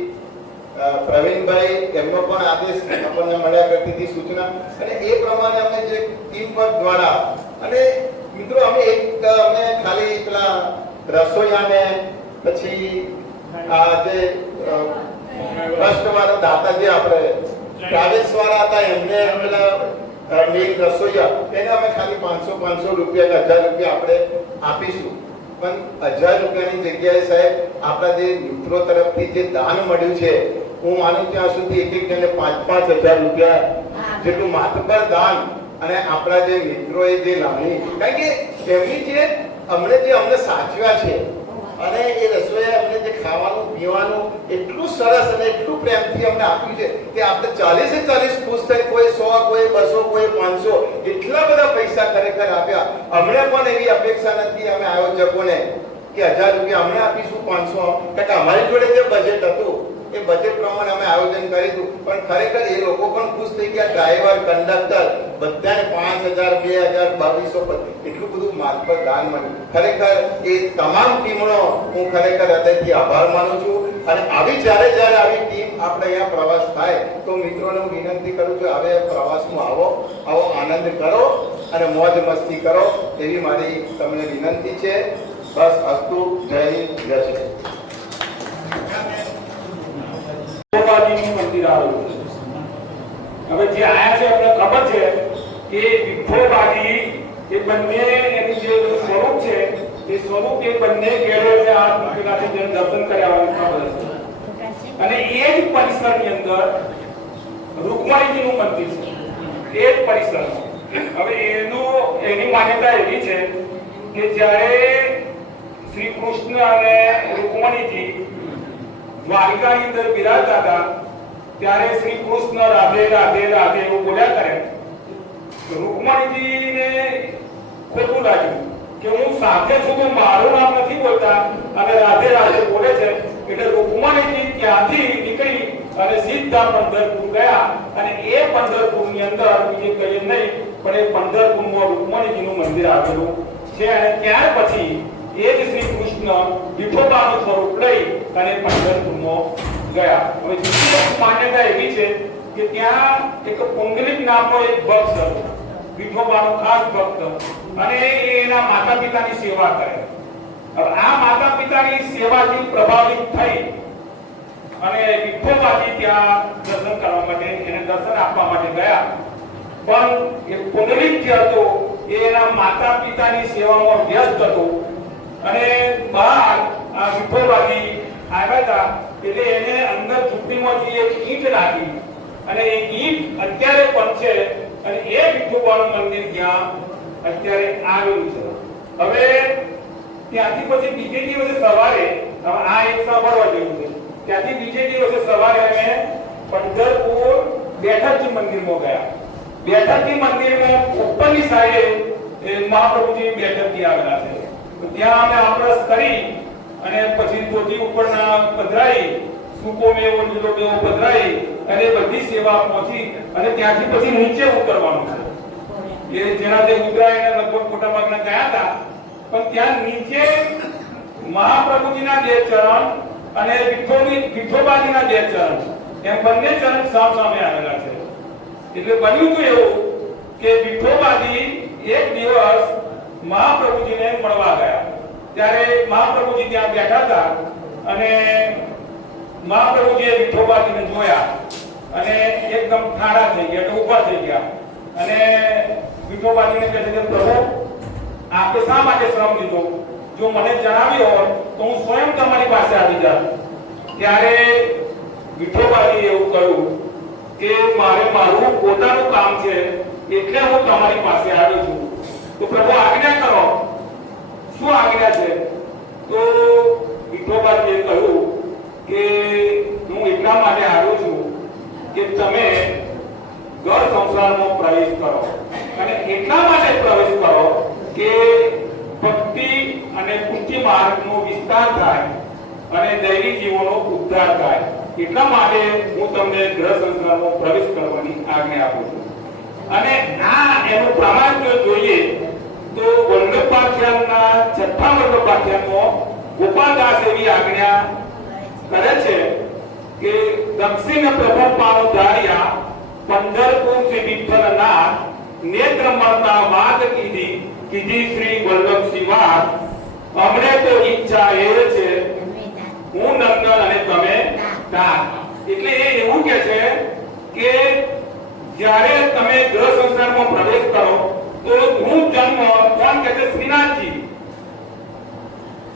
પ્રવીણભાઈ એમનો પણ આદેશ આપણને મળ્યા કરતી હતી સૂચના અને એ પ્રમાણે અમે જે ટીમ વર્ક દ્વારા અને મિત્રો અમે ખાલી પેલા રસોઈયાને પછી આ જે ટ્રસ્ટવાળા દાતા જે આપણે ટ્રાવેલ્સ વાળા હતા એમને પેલા મેઇન રસોઈયા એને અમે ખાલી 500 રૂપિયા કે 1000 રૂપિયા આપણે આપીશું. પણ 1000 રૂપિયાની જગ્યાએ સાહેબ આપણા જે મિત્રો તરફથી જે દાન મળ્યું છે હું માનું ત્યાં સુધી એક જણને 5,000 રૂપિયા જેટલું માતબર દાન અને આપણા જે મિત્રોએ જે લાગણી કારણ કે એમની જે અમને સાચવ્યા છે અને એ રસોઈયા અમને જે ખાવાનું પીવાનું એટલું સરસ અને એટલું પ્રેમથી અમને આપ્યું છે કે આપણે 40 ખુશ થઈ કોઈ 100 કોઈ 200 કોઈ 500 એટલા બધા પૈસા ખરેખર આપ્યા. અમને પણ એવી અપેક્ષા નથી અમે આયોજકોને કે 1000 રૂપિયા અમને આપીશું 500 ટકા અમારી જોડે જે બજેટ હતું એ બજેટ પ્રમાણે અમે આયોજન કર્યું પણ ખરેખર એ લોકો પણ ખુશ થઈ ગયા. ડ્રાઈવર કંડક્ટર બધાને 5,000 2,000 2200 એટલું બધું માત્ર દાન મળ્યું. ખરેખર એ તમામ ટીમનો હું ખરેખર હૃદયથી આભાર માનું છું અને આવી જ્યારે આવી ટીમ આપણે અહીંયા પ્રવાસ થાય તો મિત્રોને હું વિનંતી કરું છું હવે પ્રવાસમાં આવો આનંદ કરો અને મોજ મસ્તી કરો એવી મારી તમને વિનંતી છે. બસ અસ્તુ. જય હિન્દ, જય શ્રી મંદિર આવેલું હવે જે આયા છે આપણે ખબર છે કે વિઠ્ઠલબાજી એ બંને એનું જે સ્વરૂપ છે એ સ્વરૂપ એ બંને કેળવણે આ મૂકેલાથી જેને દર્શન કર્યા હોય ખબર છે અને એ જ પરિસરની અંદર રૂકમણીજીનું મંદિર છે એ જ પરિસરમાં. હવે એની માન્યતા એવી છે કે જ્યારે શ્રી કૃષ્ણ અને રૂકમણીજી દ્વારિકાની અંદર બિરાજતા હતા ત્યારે શ્રી કૃષ્ણ રાધે રાધે રાધે એવું બોલ્યા કરે. રૂકમણીજીને ખોટું લાગ્યું કે હું સાથે છું તો મારું નામ નથી બોલતા અને રાધે રાધે બોલે છે એટલે રૂકમણીજી ત્યાંથી નીકળી અને સીધા પંઢરપુર ગયા અને એ પંઢરપુરની અંદર બીજે કઈ નહીં પણ એ પંઢરપુરમાં રૂકમણીજીનું મંદિર આવેલું છે અને ત્યાર પછી એ જ શ્રી કૃષ્ણ વિઠોબાનું સ્વરૂપ લઈ અને પંઢરપુરમાં ગયા. હવે બીજી માન્યતા એવી છે કે ત્યાં એક પુંડલિક નામનો એક ભક્ત હતો વિઠોબાનો ખાસ ભક્ત અને એના માતા પિતાની સેવા કરે. હવે આ માતા પિતાની સેવાથી પ્રભાવિત થઈ અને વિઠોબાજી ત્યાં દર્શન કરવા માટે એને દર્શન આપવા માટે ગયા પણ એ પુંડલિક જે હતો એ એના માતા પિતાની સેવામાં વ્યસ્ત હતો અને બહાર આ વિઠોબાજી આવ્યા હતા એટલે એને અંદર ઝૂંપડીમાંથી એક ઈંટ નાખી અને એ ઈંટ અત્યારે પણ છે અને એ વિઠોબાનું મંદિર ત્યાં અત્યારે આવેલું છે. હવે ત્યાંથી પછી બીજે દિવસે સવારે આ એક સાંભળવા જેવું છે. ત્યાંથી બીજે દિવસે સવારે અમે પંઢરપુર બેઠકજી મંદિરમાં ગયા. બેઠકજી મંદિરમાં ઉપરની સાઈડે મહાપ્રભુજી બેઠકજી આવેલા છે. ત્યાં અમે આમરસ કરી અને પછી ધોતી ઉપરના પધરાઈ સૂકો મેવો લીલો મેવો પધરાઈ અને બધી સેવા પહોંચી અને ત્યાંથી પછી નીચે ઉતરવાનું છે. એ જેના જે ઉતરાય એને લગભગ મોટા ભાગના ગયા હતા પણ ત્યાં નીચે મહાપ્રભુજીના બે ચરણ અને વિઠોબાજીના બે ચરણ એમ બંને ચરણ સામે આવેલા છે. એટલે બન્યું તો એવું કે વિઠોબાજી એક દિવસ મહાપ્રભુજીને મળવા ગયા ત્યારે મહાપ્રભુજી ત્યાં બેઠા હતા અને મહાપ્રભુજીએ વિઠોબાજીને જોયા અને એકદમ ઠાડા થઈ ગયા એટલે ઊભા થઈ ગયા અને વિઠોબાજીને કહે છે કે પ્રભુ આપે શા માટે શ્રમ લીધો? જો મને જણાવ્યો હોત તો હું સ્વયં તમારી પાસે આવી જાત. ત્યારે વિઠોબાજીએ એવું કહ્યું કે મારે મારું પોતાનું કામ છે એટલે હું તમારી પાસે આવ્યો છું. તો પ્રભુ આજ્ઞા કરો. શું આજ્ઞા છે? તો વિઠોબાજીએ કહ્યું કે હું એટલા માટે આવ્યો છું કે તમે ઘર સંસારમાં પ્રવેશ કરો, અને એટલા માટે પ્રવેશ કરો કે ભક્તિ અને પુણ્ય માર્ગનો વિસ્તાર થાય અને દૈનિક જીવનનો ઉદ્ધાર થાય. એટલા માટે હું તમને ગ્રહ સંસારમાં પ્રવેશ કરવાની આજ્ઞા આપું છું. અને એનું પ્રમાણ જો જોઈએ તો વલ્લભાખ્યાનના 6થા વલ્લભાખ્યાનમાં ગોપાલદાસ એવી આજ્ઞા કરે છે કે દક્ષિણ પ્રભુ પાનો ધાર્યા પંઢરપુર શ્રી વિઠ્ઠલનાથ નેત્ર મળતા વાત કીધી શ્રી વલ્લભસિંહ વાત. અમને તો ઈચ્છા એ છે હું નંદન અને તમે તાર. એટલે એ એવું કે છે કે જ્યારે તમે ગ્રહ સંસારમાં પ્રવેશ કરો તો હું જન્મ કોણ કે છે? શ્રીનાથજી.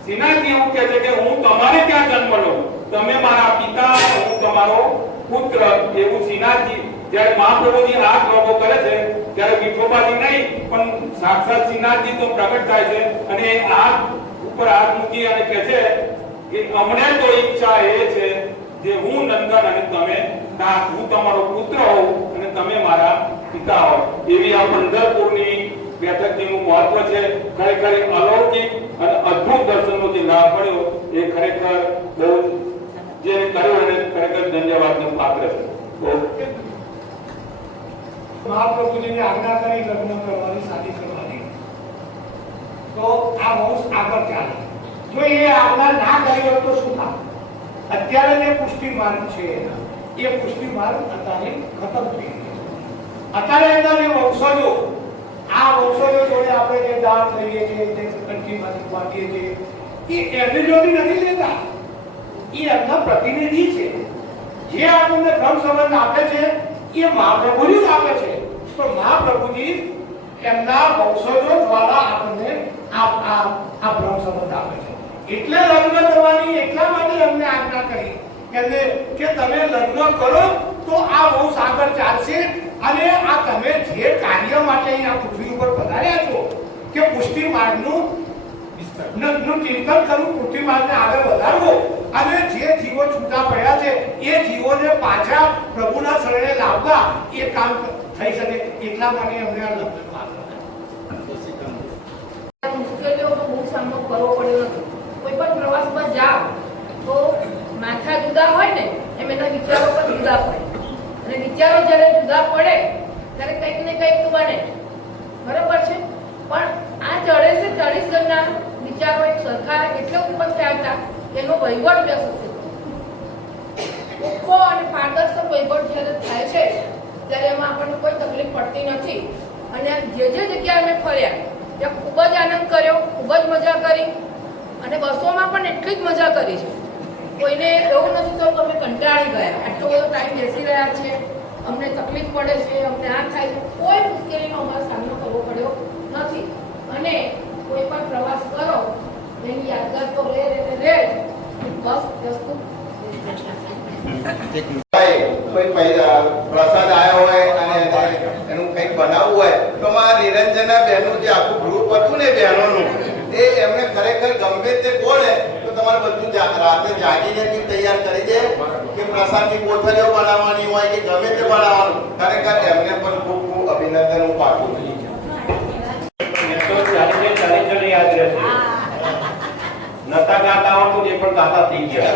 શ્રીનાથજી એવું કે છે કે હું તમારે ત્યાં જન્મ લઉં, તમે મારા પિતા, હું તમારો પુત્ર. એવું શ્રીનાથજી જ્યારે મહાપ્રભુજી આ શ્લોકો કરે છે ત્યારે વિઠોબાજી નહીં પણ સાક્ષાત શ્રીનાથજી તો પ્રગટ થાય છે અને આ ઉપર હાથ મૂકી અને કહે છે કે અમને તો ઈચ્છા એ છે જે હું નંદન અને તમે નાથ, હું તમારો પુત્ર હોઉં અને તમે મારા પિતા હો. એવી આ પંઢરપુરની બેઠકજીનું મહત્વ છે. ખરેખર અલૌકિક અને અદ્ભુત દર્શનનો જે લાભ મળ્યો એ ખરેખર બહુ જે કર્યું અને ખરેખર ધન્યવાદનું પાત્ર છે. મહાપ્રભુજીની આજ્ઞા કરી લગ્ન કરવાની, શાદી કરવાની, તો આ વંશ આગળ ચાલે. જો એ આજ્ઞા ના કરી હોય તો શું થાય? અત્યારે જે પુષ્ટિ માર્ગ છે એ પુષ્ટિ માર્ગ અત્યારે ખતમ થઈ ગયો. અત્યારે એના જે વંશજો, આ વંશજો જોડે આપણે જે દાન લઈએ છીએ, જે કંઠીમાંથી બાંધીએ છીએ, એ એમની જોડી નથી લેતા, એ એમના પ્રતિનિધિ છે. જે આપણને બ્રહ્મ સંબંધ આપે છે એ મહાપ્રભુજી જ આપે છે. તો મહાપ્રભુજી એમના વંશજો દ્વારા આપણને આ બ્રહ્મ સંબંધ આપે છે. એટલે લગ્ન કરવાની એટલા માટે અમને આજ્ઞા કરી કે તમે લગ્ન કરો તો આ વંશ આગળ ચાલશે. અને આ તમે જે કાર્ય માટે આ પૃથ્વી ઉપર પધાર્યા છો કે પુષ્ટિ માર્ગનું ચિંતન કરવું, પુષ્ટિ માર્ગને આગળ વધારવો અને જે જીવો છૂટા પડ્યા છે એ જીવોને પાછા પ્રભુના શરણે લાવવા એ કામ થઈ શકે. એટલા માટે અમને આ લગ્ન મુશ્કેલીઓનો બહુ સામનો કરવો પડ્યો નથી. કોઈ પણ પ્રવાસમાં જાઓ તો માથા જુદા હોય ને એમ એના વિચારો પણ જુદા પડે, અને વિચારો જ્યારે જુદા પડે ત્યારે કંઈક ને કંઈક બને. બરોબર છે? પણ આ 40 જણના વિચારો એક સરખા એટલે ઉત્પન્ન થયા હતા એનો વહીવટ વ્યવસ્થિત, ચોખ્ખો અને પારદર્શક વહીવટ જ્યારે થાય છે ત્યારે એમાં આપણને કોઈ તકલીફ પડતી નથી. અને જે જગ્યાએ અમે ફર્યા ત્યાં ખૂબ જ આનંદ કર્યો, ખૂબ જ મજા કરી, અને બસોમાં પણ એટલી જ મજા કરી છે. કોઈને એવું નથી થયું કે અમે કંટાળી ગયા, આટલો બધો ટાઈમ બેસી રહ્યા છે, અમને તકલીફ પડે છે, અમને આ થાય છે. કોઈ મુશ્કેલીનો અમારો સામનો કરવો પડ્યો નથી. અને કોઈ પણ પ્રવાસ કરો એની યાદગાર તો રે બસ વસ્તુ કોઈ પ્રસાદ આવ્યો હોય અને એનું કંઈક બનાવવું હોય તો મારા નિરંજના બહેનનું જે આખું ગ્રુપ હતું ને બહેનોનું, એ એમને ખરેખર ગમે તે બોલે તો તમારે બધું રાતે જાગીને બી તૈયાર કરી દે કે પ્રસાદની કોથળીઓ બનાવવાની હોય કે ગમે તે બનાવવાનું. ખરેખર એમને પણ ખૂબ ખૂબ અભિનંદન હું પાઠવું છું. યાદ રહેશે. નતા ગાતા આવતું એ પણ ગાતા થઈ ગયા.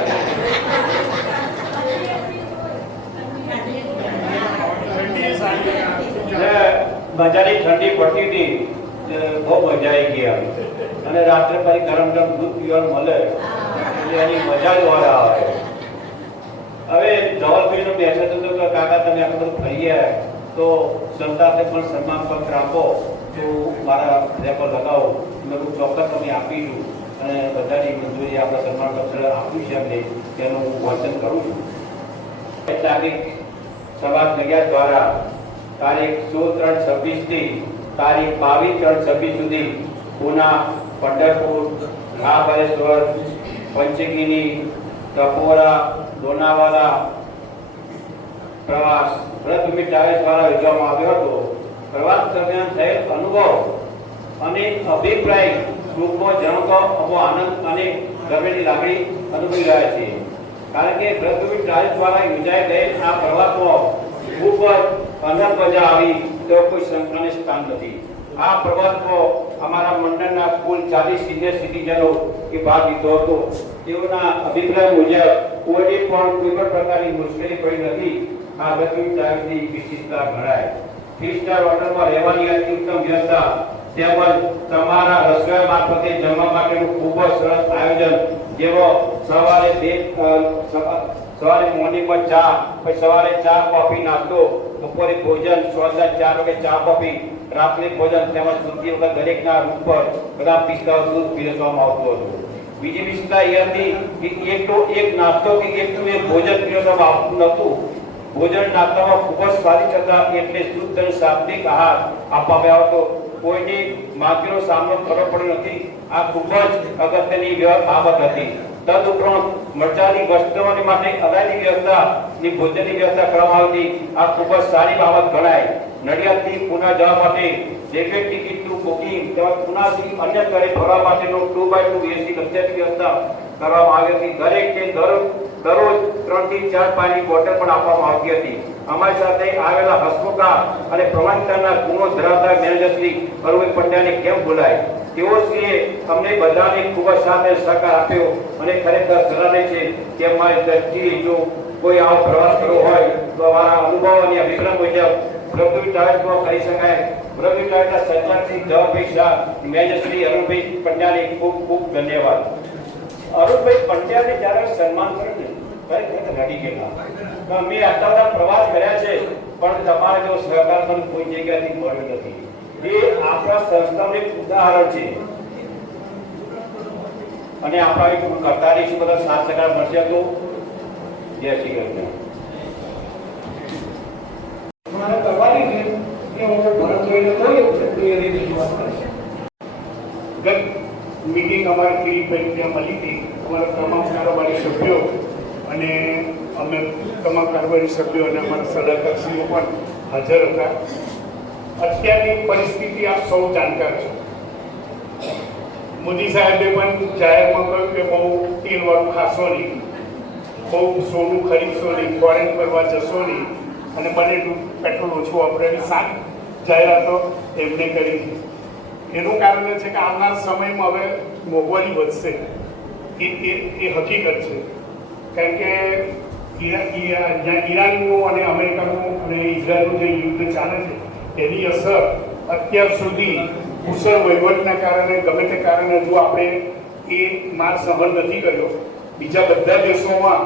મજાની ઠંડી પડતી હતી, બહુ મજા આવી ગઈ. અને રાત્રે પછી ગરમ ગરમ દૂધ પીવાનું મળે એટલે એની મજા જ વાર આવે. હવે ધવલભાઈ નો મેસેજ હતો કે કાકા તમે આટલું બધું ફરી ગયા તો સંતાને પણ સન્માન પત્ર આપો તો મારા રેકોર્ડ લગાવો. મેં ચોક્કસ તમે આપીશું અને બધાની મંજૂરી આપણા સન્માન પત્ર આપ્યું છે એમને તેનું હું વાંચન કરું છું. નાગરિક સમાજ જગ્યા દ્વારા તારીખ 16/3/26 થી તારીખ 22/3/26 સુધી પૂના, પંઢરપુર, મહાબળેશ્વર, પંચગીની, ટપોરા, લોનાવાલા પ્રવાસ વ્રતભૂમિ ટ્રાવેલ્સ દ્વારા યોજવામાં આવ્યો હતો. પ્રવાસ દરમિયાન થયેલ અનુભવ અને અભિપ્રાય ગ્રુપમાં જણાવતો અમો આનંદ અને ગર્વની લાગણી અનુભવી રહ્યા છીએ. કારણ કે વ્રતભૂમિ ટ્રાવેલ્સ દ્વારા યોજાઈ ગયેલ આ પ્રવાસમાં ખૂબ જ આનંદ મજા આવી તેવો કોઈ શંકાને સ્થાન નથી. આ પ્રવાસમાં અમારા મંડળના કુલ 40 સિનિયર સિટીઝનો એ ભાગ લીધો હતો. તેઓના અભિપ્રાય મુજબ કોઈ પણ પ્રકારની મુશ્કેલી પડી નથી. આ વ્રતભૂમિ ટ્રાવેલ્સની વિશેષતા ગણાય. 3 સ્ટાર હોટલમાં રહેવાની અતિ ઉત્તમ વ્યવસ્થા તેમજ તમારા રસોઈયા મારફતે જમવા માટેનું ખૂબ જ સરસ આયોજન, જેવો સવારે મોર્નિંગમાં ચા, પછી સવારે ચા કોફી નાસ્તો, બપોરે ભોજન, સાંજે 4 વાગે ચા કોફી, રાત્રે ભોજન તેમજ સુતી વખત દરેકના રૂમ પર બધા પિસ્તાઓ દૂધ પીરસવામાં આવતું હતું. બીજી વિશેષતા એ હતી કે એક તો એક નાસ્તો કે એક તો એક ભોજન પીરસવામાં આવતું નહોતું. ભોજન નાસ્તામાં ખૂબ જ સ્વાદિષ્ટ હતા, એટલે શુદ્ધ અને સાત્વિક આહાર આપવામાં આવતો. કોઈની માંગણીનો સામનો કરવો પડ્યો નથી. આ ખૂબ જ અગત્યની બાબત હતી. તદુપરાંત મરચાની વસ્તુઓની માટે અગાઉની વ્યવસ્થાની ભોજનની વ્યવસ્થા કરવામાં આવતી. આ ખૂબ જ સારી બાબત ગણાય. નડિયાદથી પુના જવા માટે રેલવે ટિકિટનું બુકિંગ તેમજ પુનાથી અન્ય સ્થળે ફરવા માટેનું 2x2 AC લક્ઝરી વ્યવસ્થા કરવામાં આવી હતી. દરેકને દરરોજ 3 થી 4 પાણીની બોટલ પણ આપવામાં આવતી હતી. અમારી સાથે આવેલા હસમુખા અને પ્રમાણિકતાના ગુણો ધરાવતા મેનેજર શ્રી અરુણભાઈ પંડ્યાને કેમ બોલાય? તેઓ શ્રીએ અમને બધાને ખૂબ જ સાથ અને સહકાર આપ્યો અને ખરેખર સરાહનીય છે કે અમારી દ્રષ્ટિએ જો કોઈ આવો પ્રવાસ કરવો હોય તો અમારા અનુભવ અને અભિપ્રાય મુજબ વ્રતભૂમિ ટ્રાવેલ્સમાં કરી શકાય. વ્રતભૂમિ ટ્રાવેલ્સના સંચાલક શ્રી જવાભાઈ શાહ, મેનેજર શ્રી અરુણભાઈ પંડ્યાને ખૂબ ખૂબ ધન્યવાદ. અરુણભાઈ પંડ્યાને જ્યારે સન્માન કર્યું ને ખરેખર રડી ગયેલા. અમે આટલા બધા પ્રવાસ કર્યા છે પણ તમારા જેવો સહકાર પણ કોઈ જગ્યાથી મળ્યો નથી. એ આપણા સંસ્થાનું એક ઉદાહરણ છે અને આપણા એક કરતા રહીશું, બધા સાથ સહકાર મળશે તો જય શ્રી કૃષ્ણ. મારે કરવાની છે કે હું ભરતભાઈને કોઈ એની રજૂઆત કરીશ. ગત મીટિંગ અમારી કિરીટભાઈ ત્યાં મળી હતી. અમારા તમામ કારોબારી સભ્યો અને અમે તમામ કારોબારી સભ્યો અને અમારા સલાહકારશ્રીઓ પણ હાજર હતા. અત્યારની પરિસ્થિતિ આપ સૌ જાણકાર છો. મોદી સાહેબે પણ જાહેરમાં કહ્યું કે બહુ તેલવાળું ખાશો નહીં, બહુ સોનું ખરીદશો નહીં, ફોરેન કરવા જશો નહીં અને બને એટલું પેટ્રોલ ઓછું વાપરવાની સારી જાહેરાતો એમને કરી. એનું કારણ છે કે આવનાર સમયમાં હવે મોંઘવારી વધશે. એ હકીકત છે. કારણ કે ઈરાનનું અને અમેરિકાનું અને ઇઝરાયલનું જે યુદ્ધ ચાલે છે એની અસર અત્યાર સુધી કુશળ વહીવટના કારણે ગમે તે કારણે જો આપણે એ માલ સહન નથી કર્યો. બીજા બધા દેશોમાં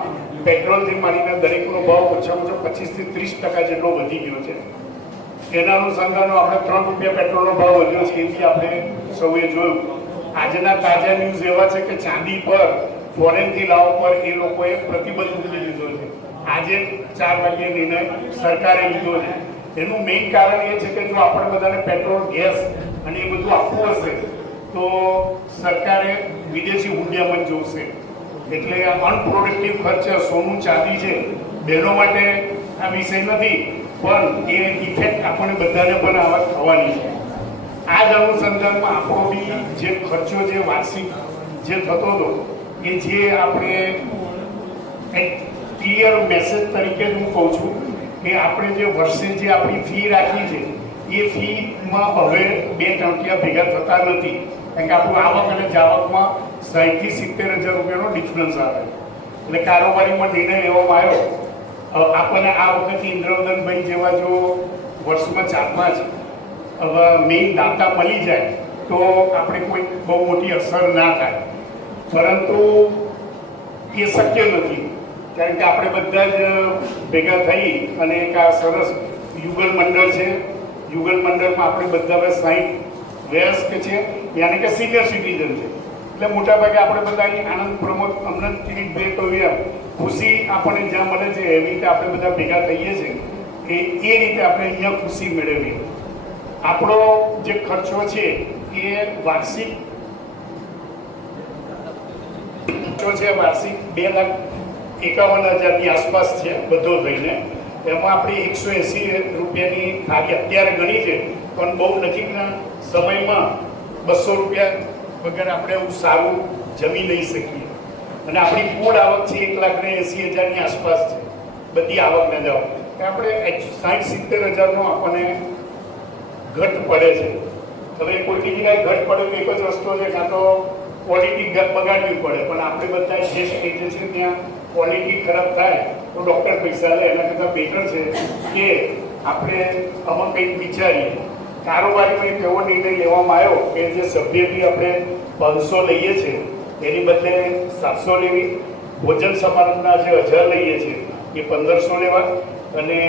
પેટ્રોલથી માંડીને દરેકનો ભાવ ઓછામાં ઓછો 25 થી 30% જેટલો વધી ગયો છે. એના અનુસંધાનો આપણે 3 રૂપિયા પેટ્રોલનો ભાવ વધ્યો છે. એથી આપણે સૌએ જોયું. આજના તાજા ન્યૂઝ એવા છે કે ચાંદી પર ફોરેનથી લાવવા પર એ લોકોએ પ્રતિબંધ મૂકી લીધો છે. આજે 4 વાગ્યે નિર્ણય સરકારે લીધો છે. એનું મેઇન કારણ એ છે કે જો આપણે બધાને પેટ્રોલ, ગેસ અને એ બધું આપવું હશે તો સરકારે વિદેશી હુંડિયામણ જોશે. એટલે આ અનપ્રોડક્ટિવ ખર્ચ સોનું ચાંદી છે બહેનો માટે આ વિષય નથી, પણ એ ઇફેક્ટ આપણને બધાને પણ આવા થવાની છે. આ જ અનુસંધાનમાં આપણો બી જે ખર્ચો જે વાર્ષિક જે થતો હતો એ જે આપણે એક ક્લિયર મેસેજ તરીકે હું કહું છું કે આપણે જે વર્ષે જે આપણી ફી રાખી છે એ ફીમાં હવે 2 ટંકિયા ભેગા થતા નથી. કારણ કે આપણું આવક અને જાવકમાં 60 થી 70 હજાર રૂપિયાનો ડિફરન્સ આવે. એટલે કારોબારીમાં નિર્ણય લેવામાં આવ્યો. આપણને આ વખતે ઇન્દ્રવદનભાઈ જેવા જો વર્ષમાં 4-5 મેઇન દાતા મળી જાય તો આપણે કોઈ બહુ મોટી અસર ના થાય. પરંતુ એ શક્ય નથી. કારણ કે આપણે બધા જ ભેગા થઈ અને એક આ સરસ યુગલ મંડળ છે. યુગલ મંડળમાં આપણે બધા હવે 60 વયસ્ક છે, યાની કે સિનિયર સિટીઝન છે. એટલે મોટાભાગે આપણે બધા અહીં આનંદ પ્રમોદ અમને કિરીટભાઈ કહ્યું ખુશી આપણને જ્યાં મળે છે એવી રીતે આપણે બધા ભેગા થઈએ છીએ કે એ રીતે આપણે અહીંયા ખુશી મેળવીએ. આપણો જે ખર્ચો છે એ વાર્ષિક ખર્ચો છે વાર્ષિક 2,51,000ની આસપાસ છે બધો થઈને. એમાં આપણી 180 રૂપિયાની થાળી અત્યારે ગણી છે, પણ બહુ નજીકના સમયમાં 200 રૂપિયા વગર આપણે એવું સારું જમી લઈ શકીએ. અને આપણી કુલ આવક છે 1,80,000ની આસપાસ છે, બધી આવકને જવા આપણે 60-70 હજારનો આપણને ઘટ પડે છે. હવે કોઈ બીજી કાંઈ ઘટ પડે તો એક જ વસ્તુ છે, કાં તો ક્વોલિટી બગાડવી પડે, પણ આપણે બધા જે સ્ટેજ છે ત્યાં ક્વોલિટી ખરાબ થાય તો ડૉક્ટર પૈસા લે, એના કરતાં બેટર છે કે આપણે આમાં કંઈક વિચારીએ. કારોબારીમાં એક એવો નિર્ણય લેવામાં આવ્યો કે જે સભ્ય બી આપણે 500 લઈએ છીએ એની બદલે 700 લેવી, ભોજન સમારંભના જે 1000 લઈએ છીએ એ 1500 લેવા, અને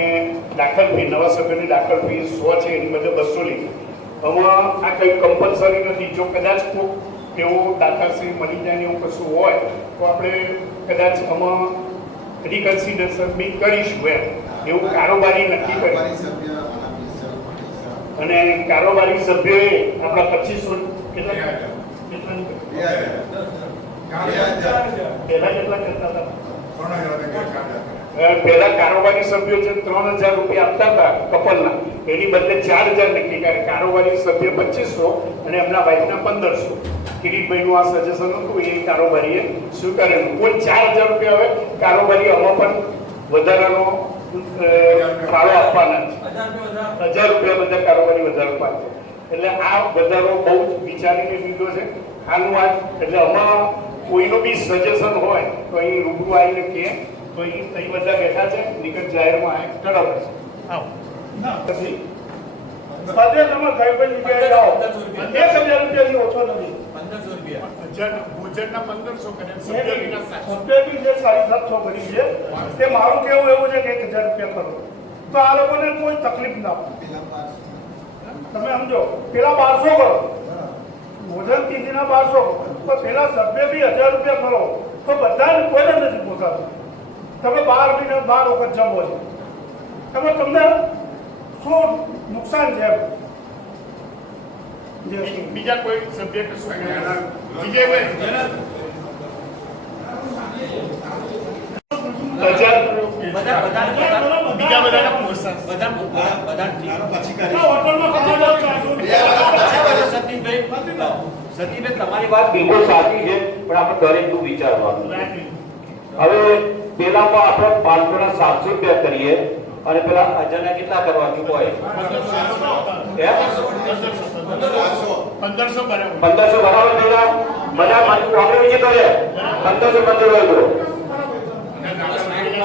દાખલ ફી નવા સભ્યોની દાખલ ફી 100 છે એની બદલે 200 લેવી. આમાં આ કંઈ કમ્પલસરી નથી. જો કદાચ કોઈ એવું દાતાશ્રી મળી જાય ને એવું કશું હોય તો આપણે કદાચ આમાં રિકન્સિડરેશન બી કરીશું એવું કારોબારી નક્કી કરી. અને કારોબારી સભ્યોએ આપણા 2500 પહેલા કેટલા કરતા હતા? પહેલા કારોબારી સભ્યો છે 3000 રૂપિયા આપતા હતા કપલના, એની બદલે 4000 નક્કી કરે. કારોબારી સભ્ય 2500 અને એમના વાઇફના 1500. કિરીટભાઈનું આ સજેશન હતું, એ કારોબારીએ સ્વીકારેલું. કુલ 4000 રૂપિયા હવે કારોબારી આમાં પણ વધારાનો ફાળો આપવાના છે. 1000 રૂપિયા બધા કારોબારી વધારો આપે. એટલે આ વધારો બહુ વિચારીને લીધો છે. આનું વાત એટલે આમાં કોઈનું બી સજેશન હોય તો અહીં રૂબરૂ આવીને કહે તો અહીં બધા બેઠા છે, નિકટ જાહેરમાં આવે કરાવે છે. આવો પછી બધે તમે ભાઈ જાઓ 10,000 રૂપિયાથી ઓછો નથી. 1500 રૂપિયા ભોજનના 1500 કરે, સભ્યની જે 750 ભરી છે તે મારું કેવું એવું છે કે 1000 રૂપિયા કરો તો આ લોકોને કોઈ તકલીફ ના પડે. તમે સમજો, પેલા 1200 કરો, ભોજન તિથિના 1200, તો પેલા સભ્ય બી 1000 રૂપિયા કરો તો બધાને કોઈને નથી પોસાતું. તમે 12 મહિના 12 વખત જમો છો, તમને શું નુકસાન છે? બીજા કોઈ સભ્ય કશું વિજયભાઈ બીજા બધાને પ્રોત્સાહન સતીભાઈ તમારી વાત બિલકુલ સાચી છે, પણ આપણે દરેકનું વિચારવાનું. હવે પેલામાં આપણે 500 ના 700 રૂપિયા કરીએ અને પેલા 1000 ના કેટલા કરવા ચૂકવાય? 1500 બરાબર. 1500 બરાબર પેલા બધા આપણે વિજય કરે 1500 હોય તો,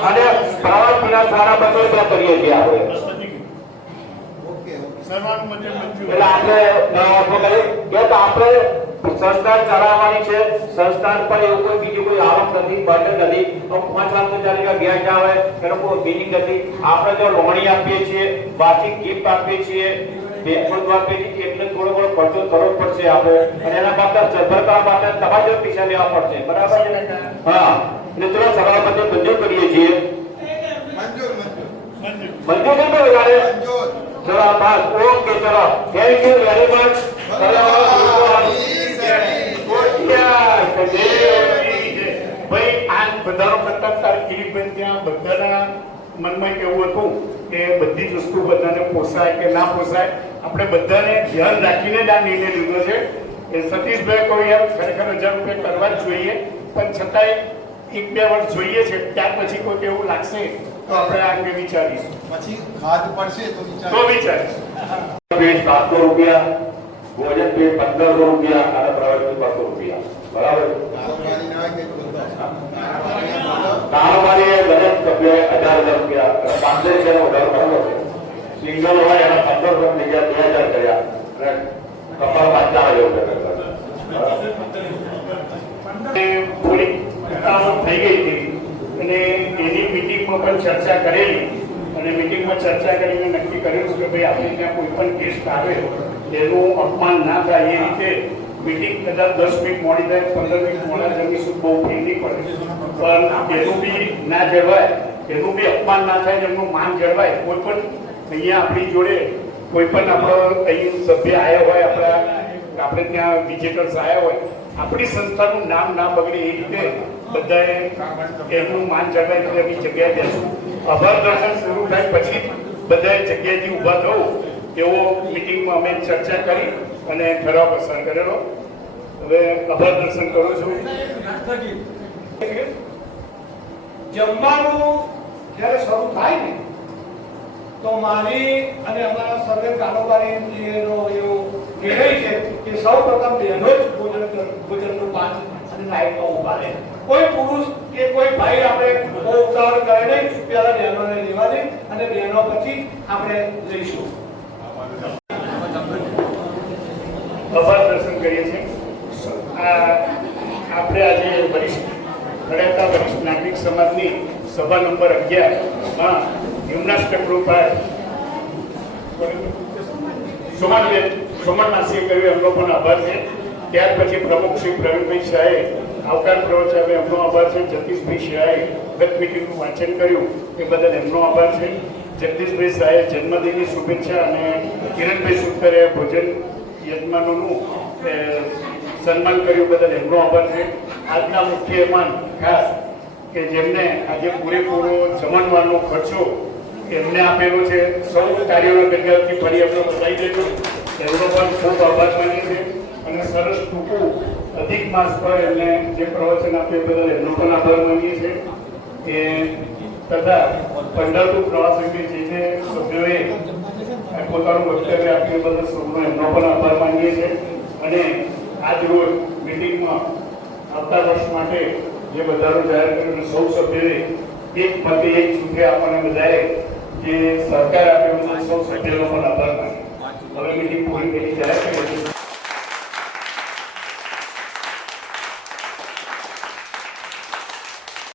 અને પ્રવાસ વિના સારા 200 રૂપિયા કરીએ છીએ આપણે. એટલે આપણે સંસ્થાન ચલાવવાની છે, સંસ્થાન પર એવું કોઈ બીજું કોઈ આવક નથી, બર્ડન નથી. તો 5 લાખ ચાલીને વ્યાજ આવે એનો કોઈ મિનિંગ નથી. આપણે જો લોણી આપીએ છીએ, વાર્ષિક ગિફ્ટ આપીએ છીએ, બેંક આપીએ છીએ, એટલે થોડો ઘણો ખર્ચો કરવો પડશે આપણે, અને એના માટે સરભર કરવા માટે તમારે જો પૈસા લેવા પડશે. બરાબર છે? હા, એટલે ચલો સભાપતિ મંજૂર કરીએ છીએ. મંજૂર કરતો વધારે ચલો બસ. ઓકે, ચલો થેન્ક યુ વેરી મચ. ભાઈ આ વધારો કરતા તારી કિરીટભાઈ ત્યાં બધાના મનમાં કેવું હતું કે બધી જ વસ્તુ બધાને પોસાય કે ના પોસાય, આપણે બધાને ધ્યાન રાખીને જ આ નિર્ણય લીધો છે. એ સતીશભાઈ કોઈ યાર ખરેખર 1000 રૂપિયા કરવા જ જોઈએ, પણ છતાંય 1-2 વર્ષ જોઈએ છે, ત્યાર પછી કોઈ એવું લાગશે તો આપણે આ અંગે વિચારીશું. પછી ખાદ પડશે તો વિચારીશું. 700 રૂપિયા, ભોજન પે 1500 રૂપિયા અને પ્રવાસ 200 રૂપિયા. બરાબર? કારોબારી દરેક સભ્ય 1000 રૂપિયા 500 રૂપિયાનો વધારો કરવો છે. સિંગલ હોય એના 1500 જગ્યા 2000 કર્યા અને કપાલ 5000 રૂપિયા. થોડીક થઈ ગઈ હતી અને એની મિટિંગમાં પણ ચર્ચા કરેલી, અને મિટિંગમાં ચર્ચા કરીને નક્કી કરેલું કે ભાઈ આપણે ત્યાં કોઈ પણ ગેસ્ટ આવે એનું અપમાન ના થાય એ રીતે મિટિંગ કદાચ 10 મિનિટ મોડી થાય, 15 મિનિટ મોડા જમીશું, બહુ ફી નહીં પડે, પણ એનું બી ના જળવાય, એનું બી અપમાન ના થાય, એમનું માન જળવાય. કોઈ પણ અહીંયા આપણી જોડે કોઈ પણ આપણો અહીં સભ્ય આવ્યા હોય, આપણે ત્યાં વિઝિટર્સ આવ્યા હોય, આપણી સંસ્થાનું નામ ના બગડે એ રીતે બધાએ એમનું માન જળવાય એવી જગ્યાએ બેસવું. આભાર દર્શન શરૂ થાય પછી બધા જગ્યાએથી ઊભા થવું એવો મિટિંગમાં અમે ચર્ચા કરી અને ઠરાવ પસંદ કરેલો. હવે આભાર દર્શન કરું છું. જમવાનું જ્યારે શરૂ થાય ને તો મારી અને અમારા સર્વે કારોબારીનો એવો નિર્ણય છે કે સૌ પ્રથમ બહેનો જ ભોજનનું પાન અને લાઈટમાં ઉભા રહે. કોઈ પુરુષ કે કોઈ ભાઈ આપણે બહુ ઉતાવળ કરે નહીં, પહેલા બહેનોને લેવા દે અને બહેનો પછી આપણે લઈશું. આભાર દર્શન કરીએ છીએ. આપણે આજે વરિષ્ઠ નાગરિક સમાજની સભા નંબર 11 માં હિમનાસ્ટક રૂપા સોમણનાથસિંહ કર્યું એમનો પણ આભાર છે. ત્યાર પછી પ્રમુખ શ્રી પ્રવીણભાઈ શાહે આવકાર પ્રવચન એમનો આભાર છે. જગદીશભાઈ શાહે ગત મિટિંગનું વાંચન કર્યું એ બદલ એમનો આભાર છે. જગદીશભાઈ શાહે જન્મદિનની શુભેચ્છા અને કિરણભાઈ સુતરે ભોજન યજમાનોનું સન્માન કર્યું બદલ એમનો આભાર છે. આજના મુખ્ય મહેમાન ખાસ કે જેમને આજે પૂરેપૂરો જમણવારનો ખર્ચો એમને આપેલો છે. સૌ કાર્યોના ગંગાથી ફરી આપણે બતાવી દેજો એમનો પણ ખૂબ આભાર માનીએ છીએ. અને સરસ ટૂંકું અધિક માસ પર એમને જે પ્રવચન આપ્યું બદલ એમનો પણ આભાર માનીએ છીએ. એ તથા પંઢરપુર પ્રવાસ અંગે જે સભ્યોએ પોતાનું વક્તવ્ય આપ્યું બદલ સૌનો એમનો પણ આભાર માનીએ છીએ. અને આજ રોજ મિટિંગમાં આવતા વર્ષ માટે જે વધારો જાહેર કર્યો સૌ સભ્યોએ એક મતે એક સૂત્રે આપણને બધાએ જે સહકાર આપ્યો બદલ સૌ સભ્યોનો પણ આભાર માન્યો. હવે મિટિંગ પૂરી કરી જાહેર કરી.